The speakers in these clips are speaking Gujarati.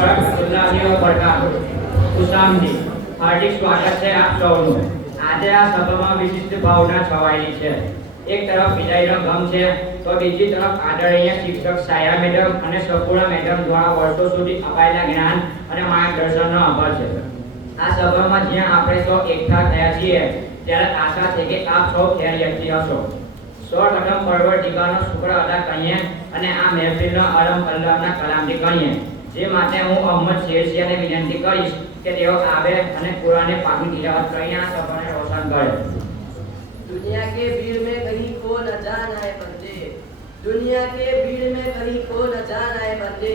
વરહમતુલ્લાહિ વબરકાતુહુ. ખુશામદી, હાર્દિક સ્વાગત છે આપ સૌનું. આજે આ સભામાં વિશિષ્ટ ભાવના છવાયેલી છે. એક તરફ વિદાયનો ગમ છે, તો બીજી તરફ આદરણીય શિક્ષક સાયા મેડમ અને સપૂર્ણા મેડમ દ્વારા વર્ષો સુધી અપાયેલા જ્ઞાન અને માર્ગદર્શનનો આભાર છે. આ સભામાં જ્યાં આપણે સૌ એકઠા થયા છીએ, ત્યારે આશા છે કે આપ સૌ ખૈરિયતથી હશો. સૌપ્રથમ પરવરદિગારનો શુક્ર અદા કરીએ અને આ મહેફિલનો આરંભ અલ્લાહના કલામથી કરીએ. જે માટે હું અહમદ શેરસિયાને વિનંતી કરીશ કે તેઓ આવે અને કુરાને પાકની તિલાવત કરીને આ સભાને રોશન કરે. दुनिया के भीड़ में कहीं खो न जाना है बंदे, दुनिया के भीड़ में कहीं खो न जाना है बंदे,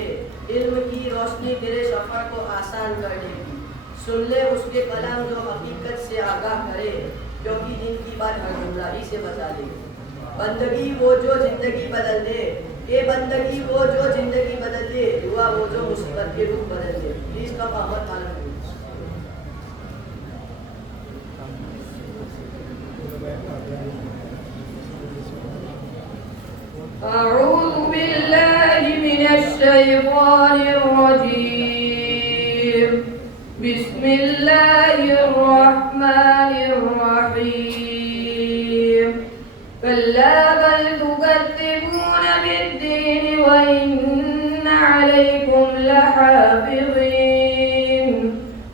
इल्म की रोशनी तेरे सफर को आसान कर देगी. सुन ले उसके कलाम जो हकीकत से आगाह करे, क्योंकि दिन की बात हर गुमराही से बचा ले. बंदगी वो जो जिंदगी बदल दे, ये बंदगी वो जो जिंदगी बदल दे, दुआ वो जो मुसीबत के रूप बदल दे. Please come Ahmed Khan. أعوذ بالله من الشيطان الرجيم. بسم الله الرحمن الرحيم. كلا بل تكذبون بالدين وإن عليكم لحافظين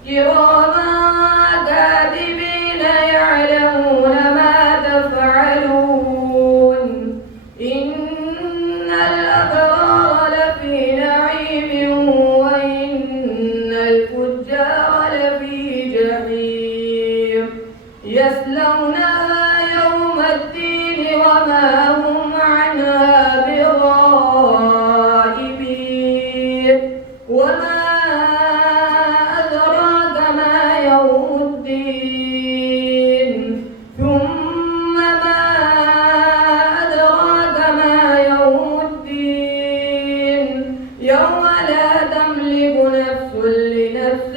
كراما كاتبين يعلمون ما تفعلون. إن الأبرار لفي نعيم وإن الفجار لفي جحيم يصلونها يوم الدين وما هم عنها بغائبين. وما أدراك ما يوم الدين. ثم ما أدراك ما يوم الدين. يوم لا تملك نفس لنفس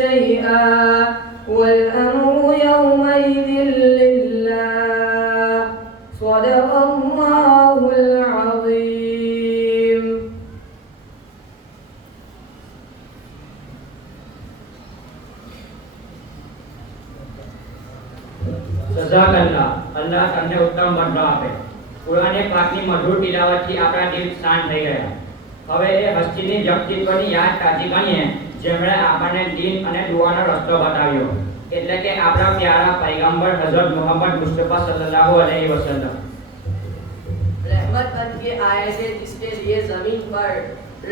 شيئا والأمر يومئذ لله. صدق الله العظيم. સજાકલ્લાહ. અલ્લાહ તમને ઉત્તમ બદલો આપે. કુરાને પાકની મધુર તિલાવતથી આપણા દિલ શાંત થઈ ગયા. હવે એ હસ્તીની વ્યક્તિત્વની યાદ તાજી કરીએ જેમણે આપણને દીન અને દુઆનો રસ્તો બતાવ્યો, એટલે કે આપણા પ્યારા પૈગંબર હઝરત મોહમ્મદ મુસ્તફા સલ્લલ્લાહુ અલૈહિ વસલ્લમ. रहमत बन के आए थे जिसके लिए जमीन पर,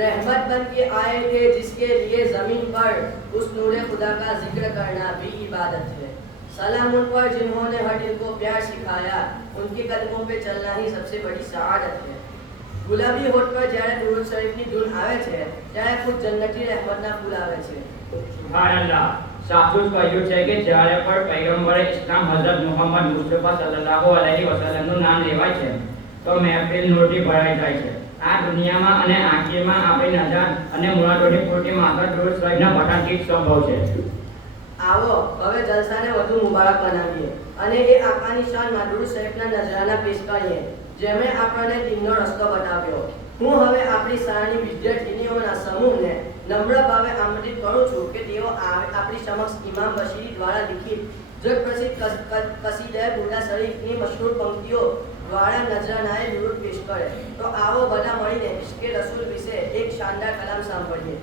रहमत बन के आए थे जिसके लिए जमीन पर, उस नूरे खुदा का जिक्र करना भी इबादत है. सलाम उन पर जिन्होंने हर दिल को प्यार सिखाया, उनके कदमों पे चलना ही सबसे बड़ी सआदत है. गुलाबी होठ पर જ્યારે દુરૂદ શરીફની ધૂન આવે છે, ત્યારે ખુદ જન્નતી રહેમતના ફૂલ આવે છે. સુબહાનલ્લાહ. સાચું જ કહ્યું છે કે જ્યારે પણ પૈગંબરે ઇસ્લામ હઝરત મોહમ્મદ મુસ્તફા સલ્લલ્લાહુ અલૈહિ વસલ્લમનું નામ લેવાય છે, તો મહેફિલ નૂરથી ભરાઈ જાય છે. આ દુનિયામાં અને આખીરમાં આપણી નજાર અને મુરાદોની પૂર્તિ માત્ર દુરૂદ શરીફના બટનથી જ સંભવ છે. આવો હવે જલસાને વધુ મુબારક બનાવીએ અને એ આકાની શાનમાં દુરૂદ શરીફના નજરાના પેશ કરીએ, જેમણે આપણને દીનનો રસ્તો બતાવ્યો. હું હવે આપણી શાળાની વિદ્યાર્થીનીઓના સમૂહને નમ્ર ભાવે આમંત્રિત કરું છું કે તેઓ આપણી સમક્ષ ઇમામ બશીરી દ્વારા લિખિત જગપ્રસિદ્ધ કસીદા બુરદા શરીફની મશહૂર પંક્તિઓ દ્વારા નજરાનાએ દુરૂદ પેશ કરે. તો આવો બધા મળીને ઇશ્કે રસૂલ વિશે એક શાનદાર કલામ સાંભળીએ.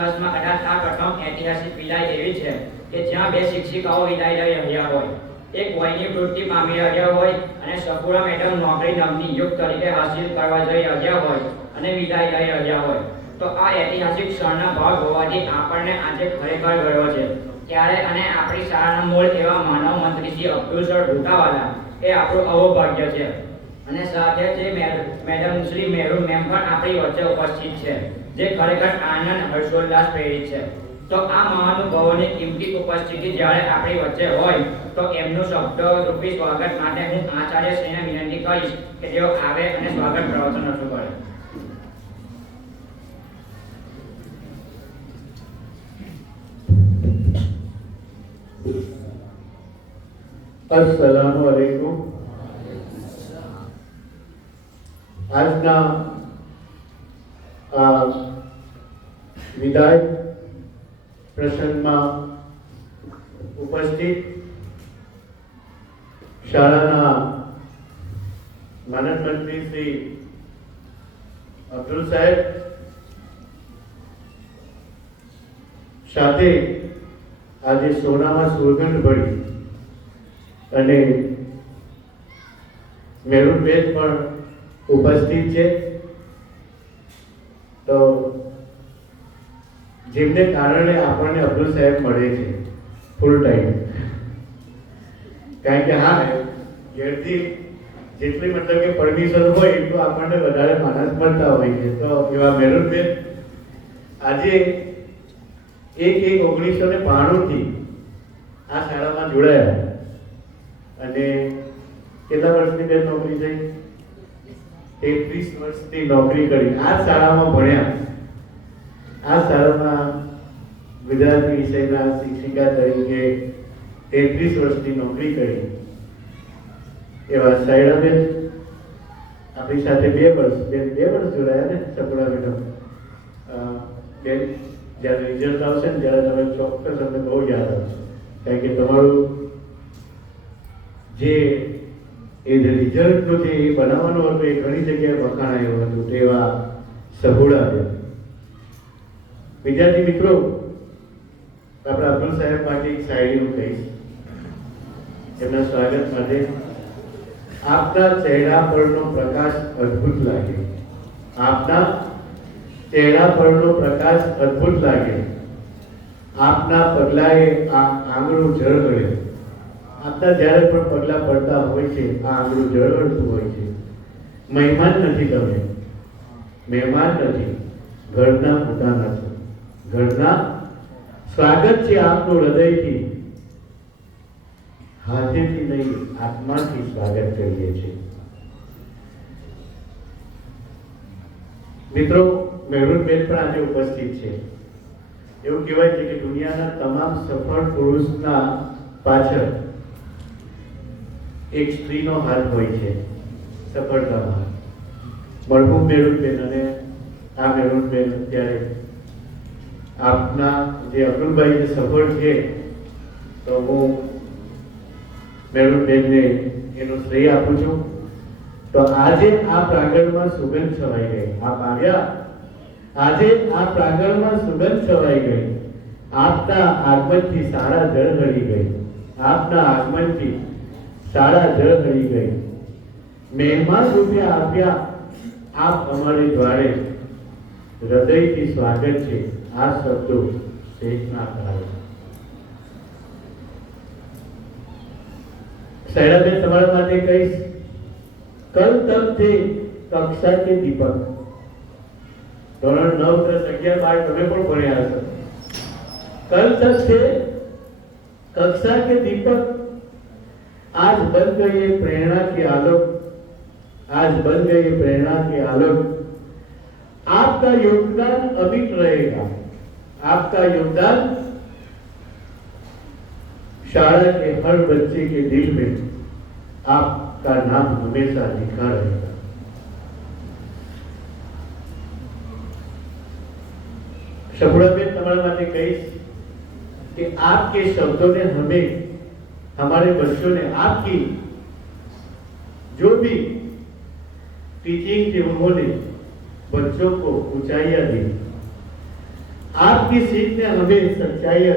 ઇતિહાસમાં કદાચ આ પ્રથમ ઐતિહાસિક વિદાય એવી છે કે જ્યાં બે શિક્ષિકાઓ વિદાય લઈ રહ્યા હોય. એક વયની વૃત્તિ પામી રહ્યા હોય અને સફુરા મેડમ નોકરી નામની યુગ તરીકે હાસિલ કરવા જઈ રહ્યા હોય અને વિદાય લઈ રહ્યા હોય. તો આ ઐતિહાસિક ક્ષણના ભાગ હોવાથી આપણને આજે ખરેખર ગયો છે ત્યારે અને આપણી શાળાના મૂળ એવા માનવ મંત્રી શ્રી અબ્દુલ સર ભૂતાવાલા એ આપણું અહોભાગ્ય છે. અને સાથે જે મેડમ શ્રી મેહરૂન મેમ પણ આપણી વચ્ચે ઉપસ્થિત છે, જે ખરેખર આનંદ હર્ષોલ્લાસ પ્રેરિત છે. તો આ મહાનુભાવોની કિંમતી ઉપસ્થિતિ જ્યારે આપણી વચ્ચે હોય તો એમનું શબ્દરૂપી સ્વાગત માટે હું આચાર્યશ્રીને વિનંતી કરીશ કે તેઓ આવે અને સ્વાગત પ્રવચન રજૂ કરે. अस्सलामु अलैकुम। આજના આ વિદાય પ્રસંગમાં ઉપસ્થિત શાળાના માનદ મંત્રી શ્રી અબ્દુલ સાહેબ સાથે આજે સોનામાં સુગંધ ભળી અને મેહરૂન બેન પણ ઉપસ્થિત છે. તો જેમને કારણે આપણને અબ્દુલ સાહેબ મળે છે ફૂલ ટાઈમ, કારણ કે હા ઘેરથી જેટલી મતલબ કે પરમિશન હોય એટલું આપણને વધારે માણસ મળતા હોય છે. તો એવા મેહરૂન બેન આજે 1/1/1992 આ શાળામાં જોડાયા અને કેટલા વર્ષની બેન નોકરી થઈ? 33 વર્ષની નોકરી કરી. આ શાળામાં ભણ્યા. આ શાળામાં ગુજરાતી વિષયના શિક્ષિકા તરીકે 33 વર્ષની નોકરી કરી. એવા સાયડાબેન આપણી સાથે 2 વર્ષ જોડાયા ને સપડા મેડમ. બેન જ્યારે રિઝલ્ટ આવશે ને ત્યારે તમે ચોક્કસ અમને બહુ યાદ આવશે, કારણ કે તમારું જે એ રિઝલ્ટનું જે એ બનાવવાનું હતું એ ઘણી જગ્યાએ વખાણાયું હતું. તેવા સહુડા છે. વિદ્યાર્થી મિત્રો, આપણા અબ્દુલ સાહેબ માટે એક શાયરી હું કહીશ એમના સ્વાગત માટે. આપના ચહેરા પરનો પ્રકાશ અદ્ભુત લાગે, આપના ચહેરા પરનો પ્રકાશ અદ્ભુત લાગે, આપના પગલાએ આ આંગળું ઝળહળે. આપના જ્યારે પણ પગલા પડતા હોય છે આ આંગળું ઝળહળતું હોય છે. મહેમાન નથી તમે, મહેમાન નથી, ઘરના પોતાના છો. ઘરના સ્વાગત છે આપનું હૃદયથી, હાથેથી નહીં આત્માથી સ્વાગત કરીએ છીએ. મિત્રો, મેહરૂન બેન પણ આજે ઉપસ્થિત છે. એવું કહેવાય છે કે દુનિયાના તમામ સફળ પુરુષના પાછળ એક સ્ત્રીનો હાથ હોય છે સફળતામાં. મરહૂમ મેહરૂન બેન અને આ મેહરૂન બેન અત્યારે આપના જે અબ્દુલભાઈ જે સફળ છે તો હું મેહરૂન બેનને એનું શ્રેય આપું છું. તો આજે આ પ્રાંગણમાં સુગંધ છવાઈ ગઈ. આપ આવ્યા, આજે આ પ્રાંગણમાં સુગંધ છવાઈ ગઈ. આપના આગમનથી શાળા ઝળહળી ગઈ. આપના આગમનથી શાળા ઝળહળી ગઈ. મહેમાન રૂપે આવ્યા આપ અમારે દ્વારે, હૃદયથી સ્વાગત છે આ શબ્દો શેષના કાળે. સાયડાબેન તમારા માટે કહીશ, कल तक थे कक्षा के दीपक. धोरण 9, 10, 11, 12 તમે પણ ભણ્યા હશો. कल तक थे कक्षा के दीपक, आज बन गए प्रेरणा के आलोक, आज बन गए प्रेरणा के आलोक. आपका योगदान अमिट रहेगा, आपका योगदान शाला के हर बच्चे के दिल में आपका नाम हमेशा लिखा रहेगा. शबुड़ाबेन तुम्हारे माथे कहीश कि आपके शब्दों ने हमें, हमारे बच्चों ने आपकी जो भी टीचिंग थी उन्होंने बच्चों को ऊंचाइयां दी. आपकी सीट में हमें सच्चाई है।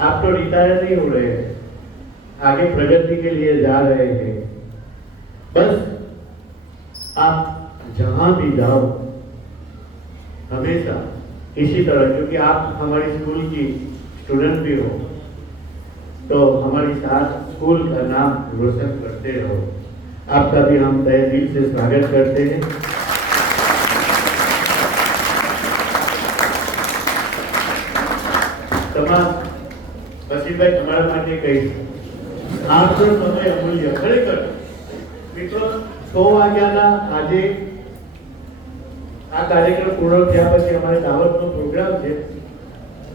आप तो रिटायर नहीं हो रहे हैं, आगे प्रगति के लिए जा रहे हैं। बस आप जहां भी जाओ हमेशा इसी तरह, क्योंकि आप हमारी स्कूल की स्टूडेंट भी हो, तो हमारी साथ स्कूल का नाम रोशन करते रहो। आपका भी हम तहे दिल से स्वागत करते हैं। વસીભાઈ તમારા માટે કહીશ, આપનો સમય અમૂલ્ય ખરેખર મિત્રો। 100 વાગ્યાના આજે આ કાર્યક્રમ પૂર્ણ થયા પછી અમારે દાવતનો પ્રોગ્રામ છે,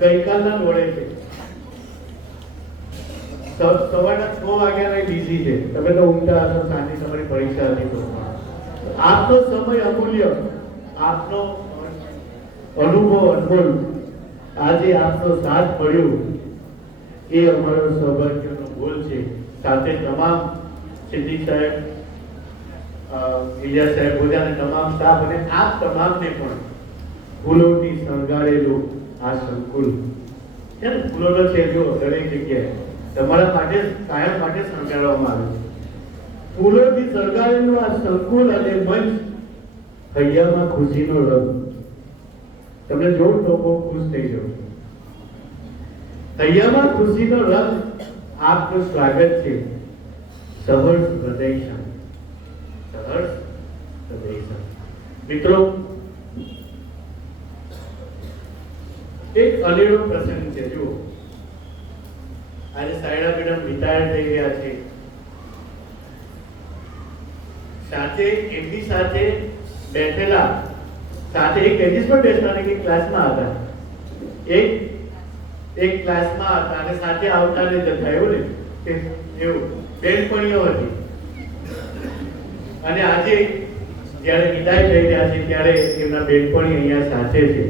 ગઈકાલના દોડે છે, સવારના 6 વાગ્યાના બિઝી છે, તમે તો ઊંઘતા હશો, સાંજે તમારી પરીક્ષા હતી, તો આપનો સમય અમૂલ્ય, આપનો અનુભવ અનમોલ, આજે આપનો સાથ મળ્યો એ અમારો સૌભાગ્યનો ગોલ છે। સાથે તમામ સિદ્દીક સાહેબ, ઇલિયાસ સાહેબ, બોજાને તમામ સ્ટાફ અને આપ તમામને પણ ફૂલોથી શણગારેલું આ સંકુલ છે ને, ફૂલો તો છે જો દરેક જગ્યાએ તમારા માટે કાયમ માટે શણગારવામાં આવે છે। ફૂલોથી શણગારેલું આ સંકુલ અને મંચ, હૈયામાં ખુશીનો રંગ, તમને જોઉં તો બહુ ખુશ થઈ જાઉં। હૈયામાં ખુશીનો રંગ, આપનું સ્વાગત છે સહર્ષ હૃદય, સહર્ષ હૃદય। મિત્રો, એક અનેરો પ્રસંગ છે। જુઓ, આજે સાયડા મેડમ રિટાયર થઈ ગયા છે, સાથે એમની સાથે બેઠેલા, સાથે એક બેન્ચીસ પર બેસતા એક ક્લાસમાં હતા, એક ક્લાસમાં હતા અને સાથે આવતા ને જતા, એવું ને કે એવું બેનપણીઓ હતી। અને આજે જ્યારે વિદાય થઈ રહ્યા છે ત્યારે એમના બેનપણી અહીંયા સાથે છે।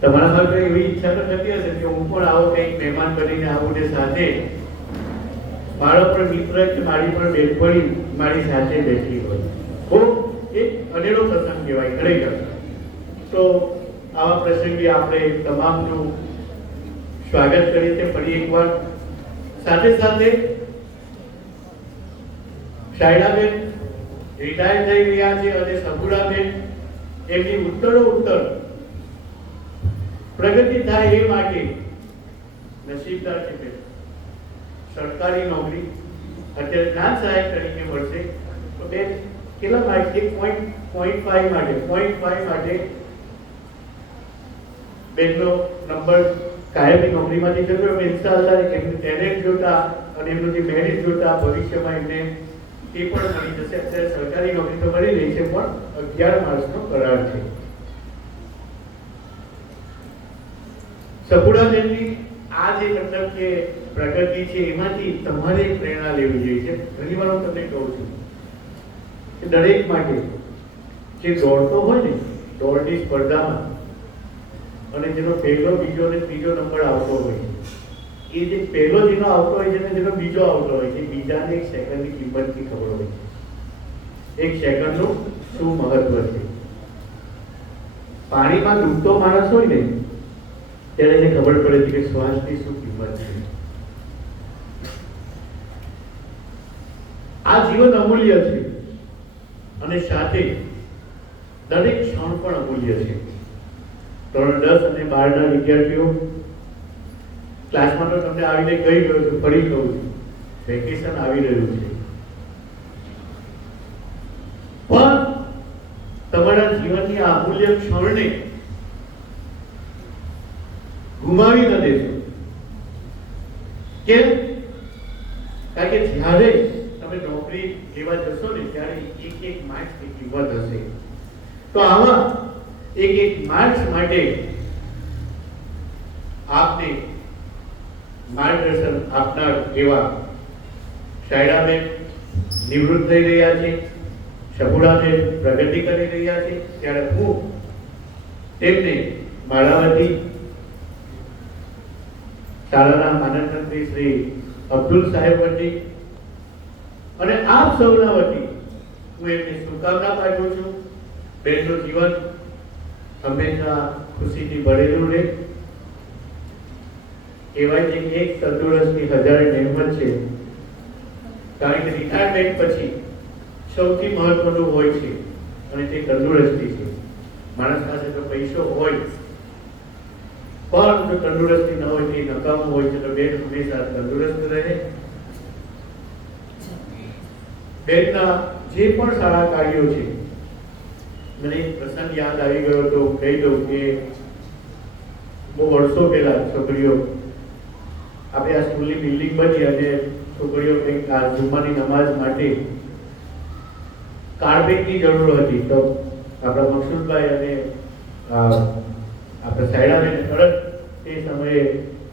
તમારામાં કઈ એવી ઈચ્છા તો થતી હશે કે હું પણ આવો કંઈક મહેમાન બનીને આવું ને સાથે મારો પણ મિત્ર કે મારી પણ બેનપણી મારી સાથે બેઠી હોય। બહુ એક અનેરો પ્રસંગ કહેવાય ખરેખર। તો આવા પ્રસંગે આપણે તમામનું સ્વાગત કરીએ છીએ ફરી એકવાર। સાથે સાથે શાયડાબેન રિટાયર થઈ રહ્યા છે અને સગુડાબેન એમની ઉત્તરોત્તર પ્રગતિ થાય એ માટે નસીબદાર છે બેન। સરકારી નોકરી અત્યારે જ્ઞાન સહાયક તરીકે મળશે, તો બેન કેટલા માર્ક્સ? 0.5 માટે બેનનો નંબર કાયમી નોકરીમાંથી જતો, ઇન્શાઅલ્લાહ એમનું ટેલેન્ટ જોતા અને એમનું જે મેરિટ જોતા ભવિષ્યમાં એમને એ પણ મળી જશે। અત્યારે સરકારી નોકરી તો મળી રહી છે, પણ 11 માર્ક્સનો કરાર છે। સગુડાબેનની આ જે મતલબ કે પ્રગતિ છે એમાંથી તમારે પ્રેરણા લેવી જોઈએ છે। ઘણી વાર હું તમને કહું છું કે દરેક માટે જે દોડતો હોય ને, દોડની સ્પર્ધામાં, અને જેનો પહેલો, બીજો અને ત્રીજો નંબર આવતો હોય, એ જે પહેલો જેનો આવતો હોય છે ને જેનો બીજો આવતો હોય છે, બીજાને 1 સેકન્ડની કિંમતની ખબર હોય છે, 1 સેકન્ડનું શું મહત્વ છે। પાણીમાં ડૂબતો માણસ હોય ને ત્યારે એને ખબર પડે છે કે શ્વાસની શું કિંમત છે। આ જીવન અમૂલ્ય છે અને સાથે દરેક ક્ષણ પણ અમૂલ્ય છે। ધોરણ 10 અને 12 ના વિદ્યાર્થીઓ ક્લાસમાં તો તમને આવીને કહી ગયો છું, ફરી કહું છું, વેકેશન આવી રહ્યું છે, પણ તમારા જીવનની આ અમૂલ્ય ક્ષણને ગુમાવી ન દેશો। કેમ? કારણ કે જ્યારે તમે નોકરી લેવા જશો ને ત્યારે એક માર્ક્સની કિંમત હશે। તો આમાં એક માર્ક્સ માટે આપને માર્ગદર્શન આપનાર એવા શાયડાબેન નિવૃત્ત થઈ રહ્યા છે, સગુડાબેન પ્રગતિ કરી રહ્યા છે, ત્યારે હું તેમને મારા વતી, શાળાના માનનમંત્રી શ્રી અબ્દુલ સાહેબ વતી અને આપ સૌના વતી હું એમને શુભકામના પાઠવું છું। બેનનું જીવન હંમેશા ખુશીથી ભરેલું રહે. કહેવાય છે કે એક તંદુરસ્તી હજાર નહેમત છે, કારણ કે રિટાયરમેન્ટ પછી સૌથી મહત્વનું હોય છે અને તે તંદુરસ્તી છે. માણસ પાસે તો પૈસો હોય પણ જો તંદુરસ્તી ન હોય તે નકામું હોય છે. તો બેન હંમેશા તંદુરસ્ત રહે. બેનના જે પણ સારા કાર્યો છે, મને એક પ્રસંગ યાદ આવી ગયો તો કહી દઉં કે બહુ વર્ષો પહેલા છોકરીઓ આપણે આ સ્કૂલની બિલ્ડિંગ બની અને છોકરીઓ કંઈક આ જુમ્માની નમાઝ માટે કાર્પેટની જરૂર હતી. તો આપણા મકસૂદભાઈ અને આપણા સાયડાબેન તરત તે સમયે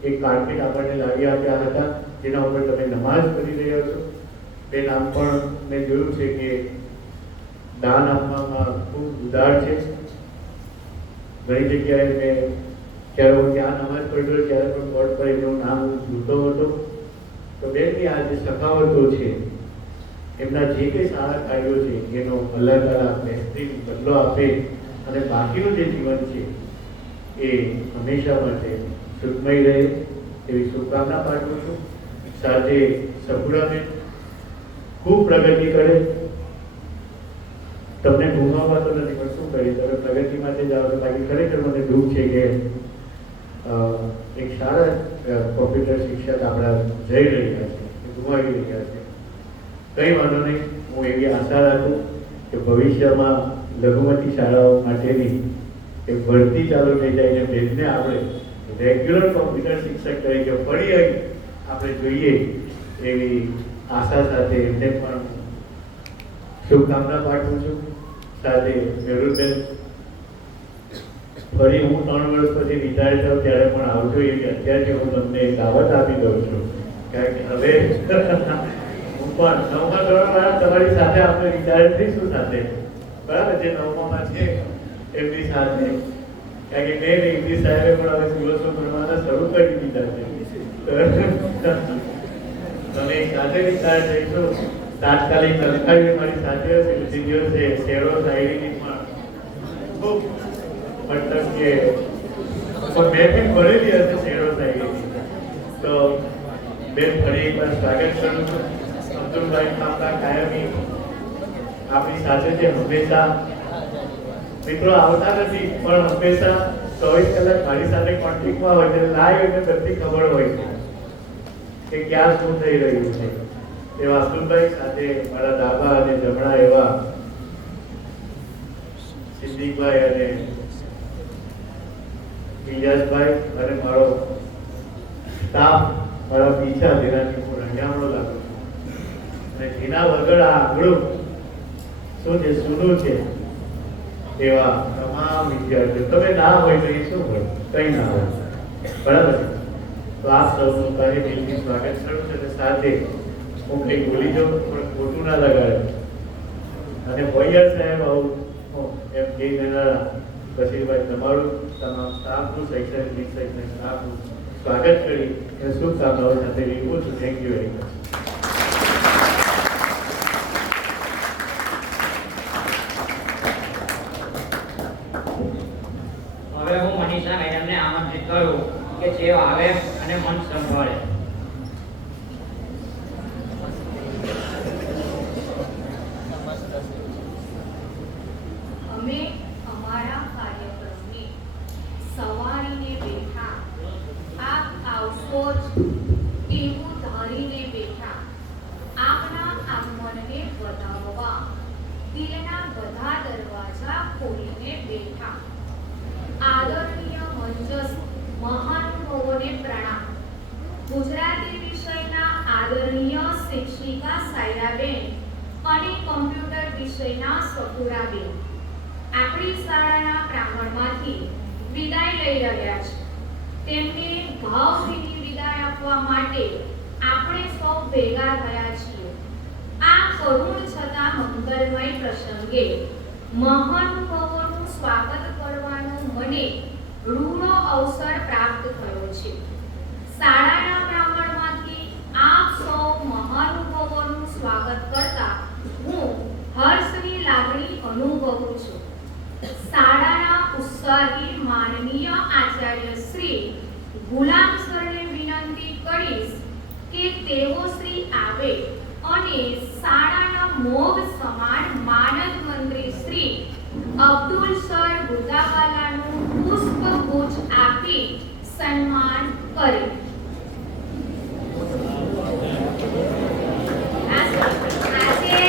એક કાર્પેટ આપણને લાવી આપ્યા હતા, જેના ઉપર તમે નમાઝ કરી રહ્યા છો. બેન આમ પણ મેં જોયું છે કે દાન આપવામાં ખૂબ ઉદાર છે. ઘણી જગ્યાએ મેં જ્યારે હું ત્યાં નમાઝ પડ્યો ત્યારે પણ બોર્ડ પર એનું નામ જોતો હતો. તો બેનની આ જે સખાવતો છે, એમના જે કંઈ સારા કાર્યો છે એનો અલ્લાહ તાલા બહેતરીન બદલો આપે અને બાકીનું જે જીવન છે એ હંમેશા માટે સુખમય રહે એવી શુભકામના પાઠવું છું. સાથે સપુરાબેન ખૂબ પ્રગતિ કરે. તમને ગુમાવવા તો નથી પણ શું કરીએ, તમે પ્રગતિ માટે જાઓ છો. બાકી ખરેખર મને દુઃખ છે કે એક સારા કોમ્પ્યુટર શિક્ષક આપણા જઈ રહ્યા છે, ગુમાવી રહ્યા છે. કંઈ વાંધો નહીં. હું એવી આશા રાખું કે ભવિષ્યમાં લઘુમતી શાળાઓ માટેની એક ભરતી ચાલુ થઈ જાય અને બેનને આપણે રેગ્યુલર કોમ્પ્યુટર શિક્ષક તરીકે ફરી આપણે જોઈએ એવી આશા સાથે એમને પણ શુભકામના પાઠવું છું. સાથે મેરુલબેન ફરી હું 3 વર્ષ પછી રિટાયર થાઉં ત્યારે પણ આવજો એવી અત્યારથી હું તમને દાવત આપી દઉં છું. કારણ કે હવે હું પણ 9મા ધોરણવાળા તમારી સાથે આપણે રિટાયર થઈશું સાથે, બરાબર? જે 9મામાં છે એમની સાથે. કારણ કે મેં ઇંગ્લિશ સાહેબે પણ હવે દિવસો ભણવાના શરૂ કરી દીધા છે. તમે સાથે રિટાયર થઈશું. તાત્કાલિક સરકારી મારી સાથે હશે. દિવસે શેરો શાયરીની પણ ખૂબ મતલબ કે મહેફિલ ભરેલી હશે શેરો શાયરીની. તો બેન ફરી એકવાર સ્વાગત કરું છું. અબ્દુલભાઈ આપણા કાયમી આપણી સાથે છે હંમેશા. મિત્રો આવતા નથી પણ હંમેશા 24 કલાક મારી સાથે કોન્ટેક્ટમાં હોય છે. લાઈવ એટલે બધી ખબર હોય છે કે ક્યાં શું થઈ રહ્યું છે. એવા અબ્દુલભાઈ સાથે મારા ડાબા અને જમણા એવા સિદ્દીકભાઈ અને ઇલિયાસભાઈ અને મારો સ્ટાફ, મારા પીછા, જેનાથી હું રંજામણો લાગુ છું. અને જેના વગર આ આંગળું શું છે, સૂનું છે, એવા તમામ વિદ્યાર્થીઓ. તમે ના હોય તો એ શું હોય? કંઈ ના હોય, બરાબર? તો આપ સૌનું તારી દિલથી સ્વાગત કરું છું. અને સાથે હું કંઈક ભૂલી જાઉં પણ ખોટું ના લગાડે. અને ભૈયા સાહેબ આવું એમ કહી દેનારા બશીરભાઈ, તમારું તમામ સ્ટાફનું, શૈક્ષણિક સ્ટાફનું સ્વાગત કરી અને શુભકામનાઓ સાથે વિરમું છું. Thank you very much. હવે હું મનીષા મેડમને આમંત્રિત કરું કે જેઓ આવે અને મંચ સંભાળે. અમે અમારા કાર્યક્રમને સવારીને બેઠા, આપ આવશો જ એવું ધારીને બેઠા. આપના આગમનને વધાવવા દિલના બધા દરવાજા ખોલીને બેઠા. આદરણીય મંચસ્થ મહાનુભાવોને પ્રણામ. ગુજરાતી વિષયના આદરણીય શિક્ષિકા સાયરાબેન અને કોમ્પ્યુટર વિષયના સફુરાબેન આપણી શાળાના પ્રાંગણમાંથી વિદાય લઈ રહ્યા છે. તેમને ભાવભીની વિદાય આપવા માટે આપણે સૌ ભેગા થયા છીએ. આ કરુણ છતાં મંગલમય પ્રસંગે મહાનુભાવોનું સ્વાગત કરવાનો મને ઋણો અવસર પ્રાપ્ત થયો છે. શાળાના પ્રાંગણમાંથી આપ સૌ મહાનુભાવોનું સ્વાગત કરતા હું હર્ષની લાગણી અનુભવું છું. શાળાના ઉત્સાહી માનનીય આચાર્ય શ્રી ગુલામ સરને વિનંતી કરીશ કે તેઓ શ્રી આવે અને શાળાના મોગ સમાન માનદ મંત્રી શ્રી અબ્દુલ સર ગુદાવાલાનું પુષ્પગુચ્છ આપી સન્માન કરે. આજે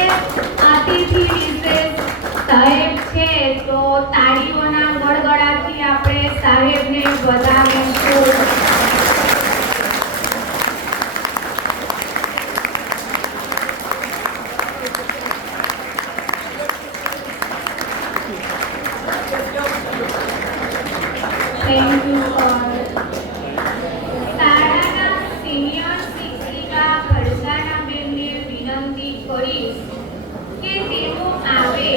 અતિથિ વિશેષ સાહેબ છે તો તાળીઓના ગડગડાટથી આપણે સાહેબને વધાવીશું. Thank you all. શાળાના સિનિયર શિક્ષિકા ખડસાનાબેનને વિનંતી કરીશ કે તેઓ આવે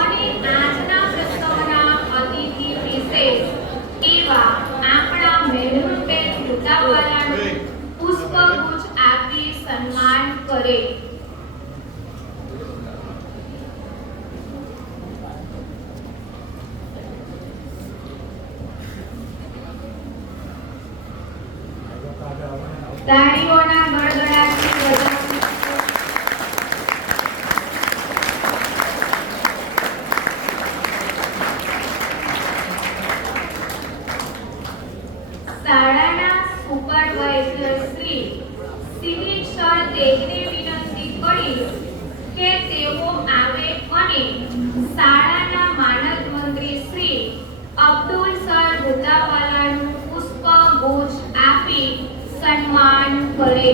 અને આજના પ્રસંગના અતિથિ વિશેષ એવા આપણા મહેરુલબેન ગુદાવાલાનું પુષ્પગુચ્છ આપી સન્માન કરે. તાળીઓના ગડગડાટથી વધાવીશું. શાળાના સુપરવાઇઝર શ્રી સિવિક સર દેગને વિનંતી કરીશ કે તેઓ આવે અને શાળાના માનદ મંત્રી શ્રી અબ્દુલ સર ગુદાવાલાનું પુષ્પગુચ્છ આપી સન્માન કરે.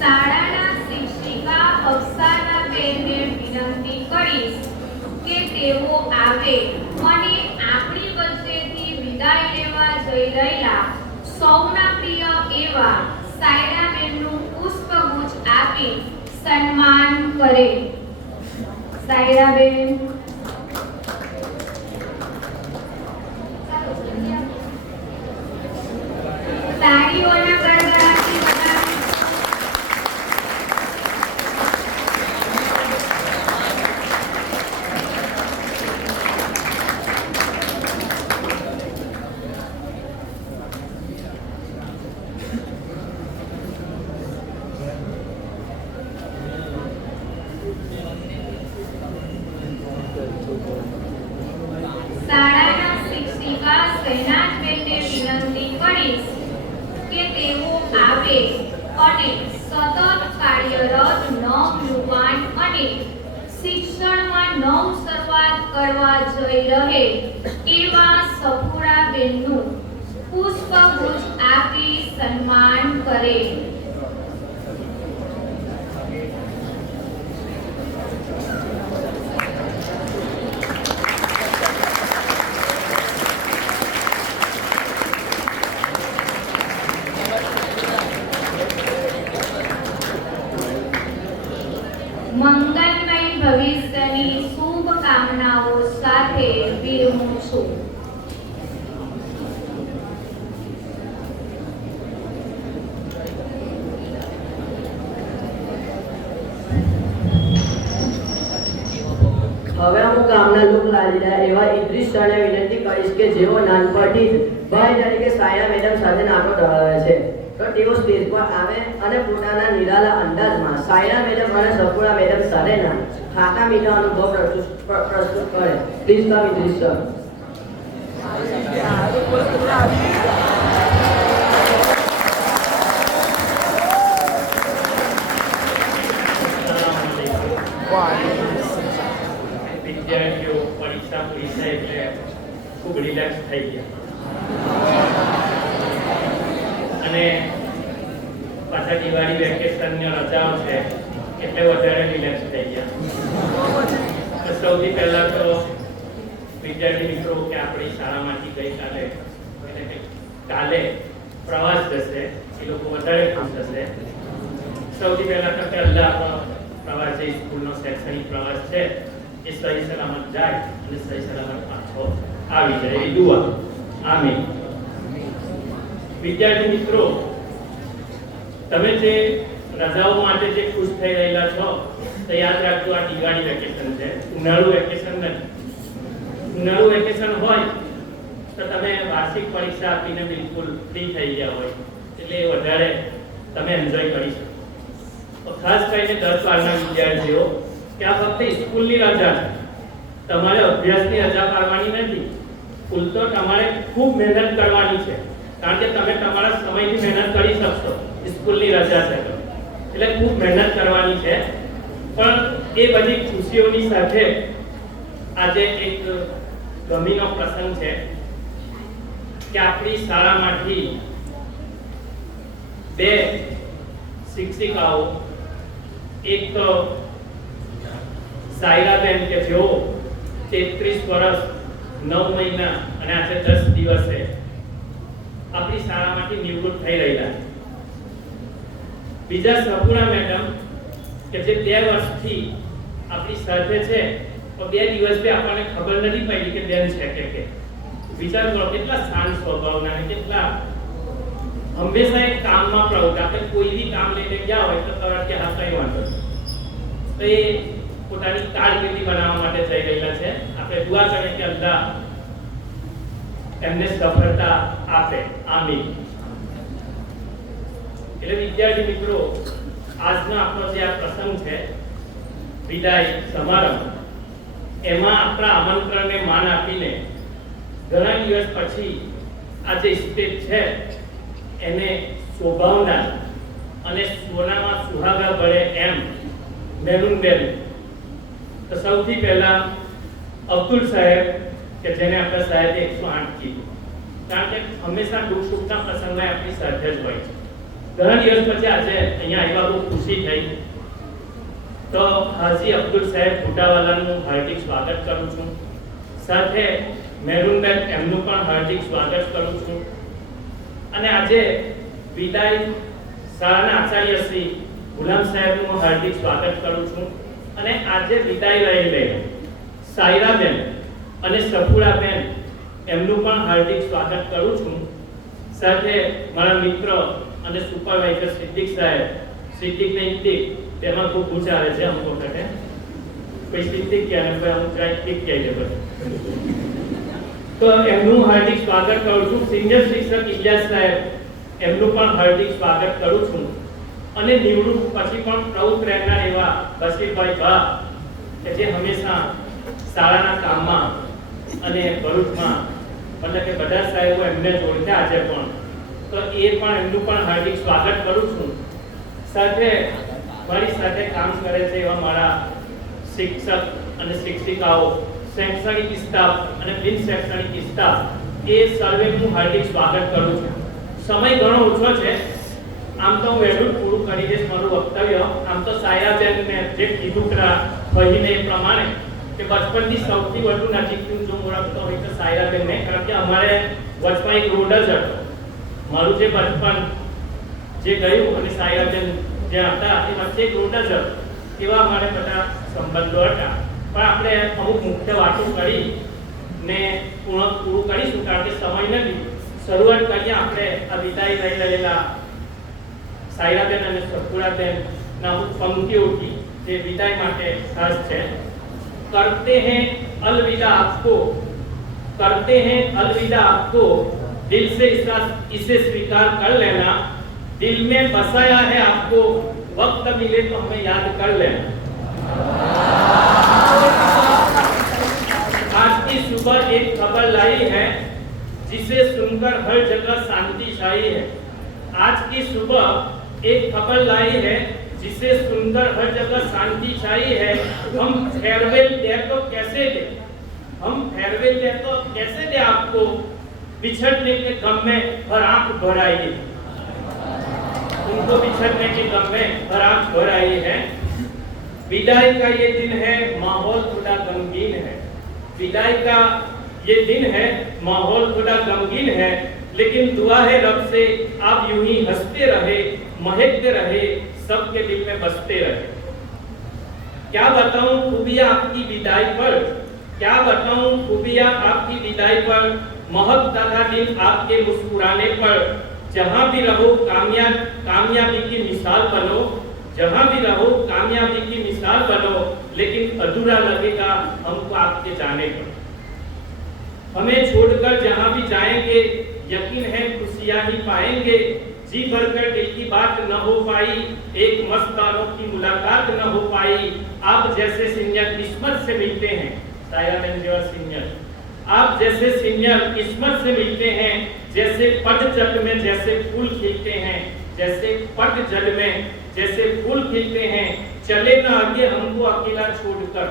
શાળાના શિક્ષિકા અફસાનાબેનને વિનંતી કરીશ કે તેઓ આવે અને આપણી વચ્ચેથી વિદાય લેવા જઈ રહેલા સૌના પ્રિય એવા સાયરાબેનનું પુષ્પગુચ્છ આપી સન્માન કરે. સાયરાબેન. તાળીઓના ગડગડાટથી વધાવીશું. શાળાના શિક્ષિકા શહેનાજબેનને વિનંતી કરીશ કે તેઓ આવે અને સતત કાર્યરત નવયુવાન અને શિક્ષણમાં નવ શરૂઆત કરવા જઈ રહે એવા સફુરાબેનનું પુષ્પગુચ્છ આપી સન્માન કરે. મંગલમય ભવિષ્યની શુભકામનાઓ સાથે વિરમું છું. હવે હું ગામના લોક લાડીલા એવા ઇદ્રીસ સરને વિનંતી કરીશ કે જેઓ નાનપણથી જ ભાઈ તરીકે સાયરા મેડમ સાથે નાતો ધરાવે છે તો તેઓ સ્ટેજ પર આવે અને પોતાના નિરાલા અંદાજમાં સાયરા મેડમ અને સફુરા મેડમ સાથેના ખાટા મીઠા અનુભવ પ્રસ્તુત કરે. Please come Idris sir. વિદ્યાર્થીઓ પરીક્ષા પૂરી થઈ એટલે ખૂબ રિલેક્સ થઈ ગયા અને પાછા દિવાળી વેકેશનની રજાઓ છે એટલે વધારે રિલેક્સ થઈ ગયા. સૌથી પહેલા તો વિદ્યાર્થી મિત્રો કે આપણી શાળામાંથી ગઈકાલે એટલે કે કાલે પ્રવાસ જશે એ લોકો વધારે ખુશ થશે. સૌથી પહેલા તો પહેલા પ્રવાસ જે સ્કૂલનો શૈક્ષણિક પ્રવાસ છે એ સહી સલામત જાય અને સહી સલામત પાછો આવી જાય એવી દુઆ. આમીન. વિદ્યાર્થી મિત્રો, તમે જે રજાઓ માટે જે ખુશ થઈ રહેલા છો તો યાદ રાખજો, આ દિવાળી વેકેશન છે, ઉનાળુ વેકેશન નથી. ઉનાળુ વેકેશન હોય તો તમે વાર્ષિક પરીક્ષા આપીને બિલકુલ ફ્રી થઈ ગયા હોય એટલે એ વધારે તમે એન્જોય કરી શકો. તો ખાસ કરીને 10-12ના વિદ્યાર્થીઓ કે આ ફક્ત સ્કૂલની રજા છે, તમારે અભ્યાસની રજા પાડવાની નથી. ઉલટો તમારે ખૂબ મહેનત કરવાની છે, કારણ કે તમે તમારા સમયથી મહેનત કરી શકશો. સ્કૂલની રજા છે એટલે ખૂબ મહેનત કરવાની છે. પણ એ બધી ખુશીઓની સાથે આજે એક ગમીનો પ્રસંગ છે કે આપણી શાળામાંથી 2 શિક્ષિકાઓ, એક તો સાયરાબેન કે જેઓ 33 વર્ષ 9 મહિના અને આજે 10 દિવસે આપણી શાળામાંથી નિવૃત્ત થઈ રહ્યા છે. બીજા સપૂરા મેડમ કે જે 2 વર્ષથી આપણી સાથે છે, તો 2 દિવસ બી આપણને ખબર નથી પડી કે બેન છે કે વિચાર કરો કેટલા શાંત સ્વભાવના અને કેટલા હંમેશા એક કામમાં પ્રવૃત્ત. આપણે કોઈ બી કામ લઈને ગયા હોય તો તરત કે હા કઈ વાંધો નહીં, તો એ પોતાની કારકિર્દી બનાવવા માટે જઈ રહેલા છે. આપણે દુઆ કરીએ કે અલ્લાહ એમને સફળતા આપે. આમીન. એટલે વિદ્યાર્થી મિત્રો, આજનો આપણો જે આ પ્રસંગ છે વિદાય સમારંભ, એમાં આપણા આમંત્રણને માન આપીને ઘણા દિવસ પછી આ જે સ્ટેજ છે એને શોભાવનાર અને સોનામાં સુહાગા ભળે એમ મેરુનબેન, તો સૌથી પહેલા અબ્દુલ સાહેબ કે જેને આપણે સાહેબે 108 કીધું, કારણ કે હંમેશા દુઃખ સુખના પ્રસંગમાં આપણી સાથે જ હોય છે. ઘણા દિવસ પછી આજે અહીંયા આવ્યા, બહુ ખુશી થઈ. તો હાજી અબ્દુલ સાહેબ ભુટાવાલાનું હાર્દિક સ્વાગત કરું છું. સાથે મેરુનબેન એમનું પણ હાર્દિક સ્વાગત કરું છું. અને આજે વિદાય શાળાના આચાર્ય શ્રી ગુલામ સાહેબનું હાર્દિક સ્વાગત કરું છું. અને આજે વિદાય લઈ લે સાયરાબેન અને સફુરાબેન એમનું પણ હાર્દિક સ્વાગત કરું છું. સાથે મારા મિત્ર અને સુપરવાઇઝર સિદ્દીક સાહેબ, સિદ્દીક ને ઇત્તિક, તેમાં ખૂબ ઊંચા આવે છે અમુક વખતે, કોઈ સિદ્દીક કહે ને કોઈ અમુક ઇત્તિક કહે છે બધું. તો એમનું હાર્દિક સ્વાગત કરું છું. સિનિયર શિક્ષક ઇલિયાસ સાહેબ, એમનું પણ હાર્દિક સ્વાગત કરું છું. અને નિવૃત્ત પછી પણ પ્રવૃત્ત રહેનાર એવા બશીરભાઈ ભા કે જે હંમેશા શાળાના કામમાં અને ભરૂચમાં, એટલે કે બધા સાહેબો એમને જોડતા આજે પણ, તો એ પણ એમનું પણ હાર્દિક સ્વાગત કરું છું. સાથે મારી સાથે કામ કરે છે એવા મારા શિક્ષક અને શિક્ષિકાઓ, શૈક્ષણિક સ્ટાફ અને બિન શૈક્ષણિક સ્ટાફ, એ સર્વેનું હાર્દિક સ્વાગત કરું છું. સમય ઘણો ઓછો છે, આમ તો હું વહેલું પૂરું કરી દઈશ મારું વક્તવ્ય. આમ તો સાયરાબેનને જે કીધું કહીને એ પ્રમાણે કે બચપનથી સૌથી વધુ નજીકનું જો ઓળખતો હોય તો સાયરાબેનને, કારણ કે અમારે વચમાં એક રોડ જ હતો. મારું જે બચપન જે ગયું અને સાયરાબેન જ્યાં હતા એ વચ્ચે એક રોડ જ હતો. એવા અમારે બધા સંબંધો હતા. પણ આપણે અમુક મુખ્ય વાતો કરી ને પૂરું કરીશું, કારણ કે સમય નથી. શરૂઆત કરીએ આપણે આ વિદાય લઈ રહેલા સાયરાબેન અને સફુરાબેન ના અમુક પંક્તિઓથી જે વિદાય માટે ખાસ છે. करते हैं अलविदा आपको, करते हैं अलविदा आपको, दिल से इसे स्वीकार कर लेना, दिल में बसाया है आपको, वक्त मिले तो हमें याद कर लेना. आज की सुबह एक खबर लाई है जिसे सुनकर हर जगह शांति छाई है. आज की सुबह एक खबर लाई है जिसे सुनकर हर जगह शांति छाई है. हम फेयरवेल दे तो कैसे दे, हम फेयरवेल दे तो कैसे दे आपको, बिछड़ने के गम में हर आंख भर आई है. उनको बिछड़ने के गम में हर आंख भर आई है. विदाई का ये दिन है, माहौल थोड़ा गमगीन है. विदाई का ये दिन है, माहौल थोड़ा गमगीन है, लेकिन दुआ है रब से आप यूं ही हंसते रहे, महकते रहे, सबके दिल में बसते रहे. क्या बताऊं खूबियां आपकी विदाई पर, क्या बताऊं खूबियां आपकी विदाई पर, महकता था दिल आपके मुस्कुराने पर। जहां भी रहो कामयाबी की मिसाल बनो, जहां भी रहो कामयाबी की मिसाल बनो, लेकिन अधूरा लगेगा हमको आपके जाने पर। हमें छोड़कर जहां भी जाएंगे यकीन है खुशियां ही पाएंगे। जी भरकर दिल की बात न हो पाई, एक मस्तानों की मुलाकात न हो पाई। आप जैसे सीनियर किस्मत से मिलते हैं, साया जेवा सीनियर, आप जैसे सीनियर किस्मत से मिलते हैं। जैसे पतझड़ में जैसे फूल खिलते हैं, जैसे पतझड़ में जैसे फूल खिलते हैं। चले ना आगे हमको अकेला छोड़कर,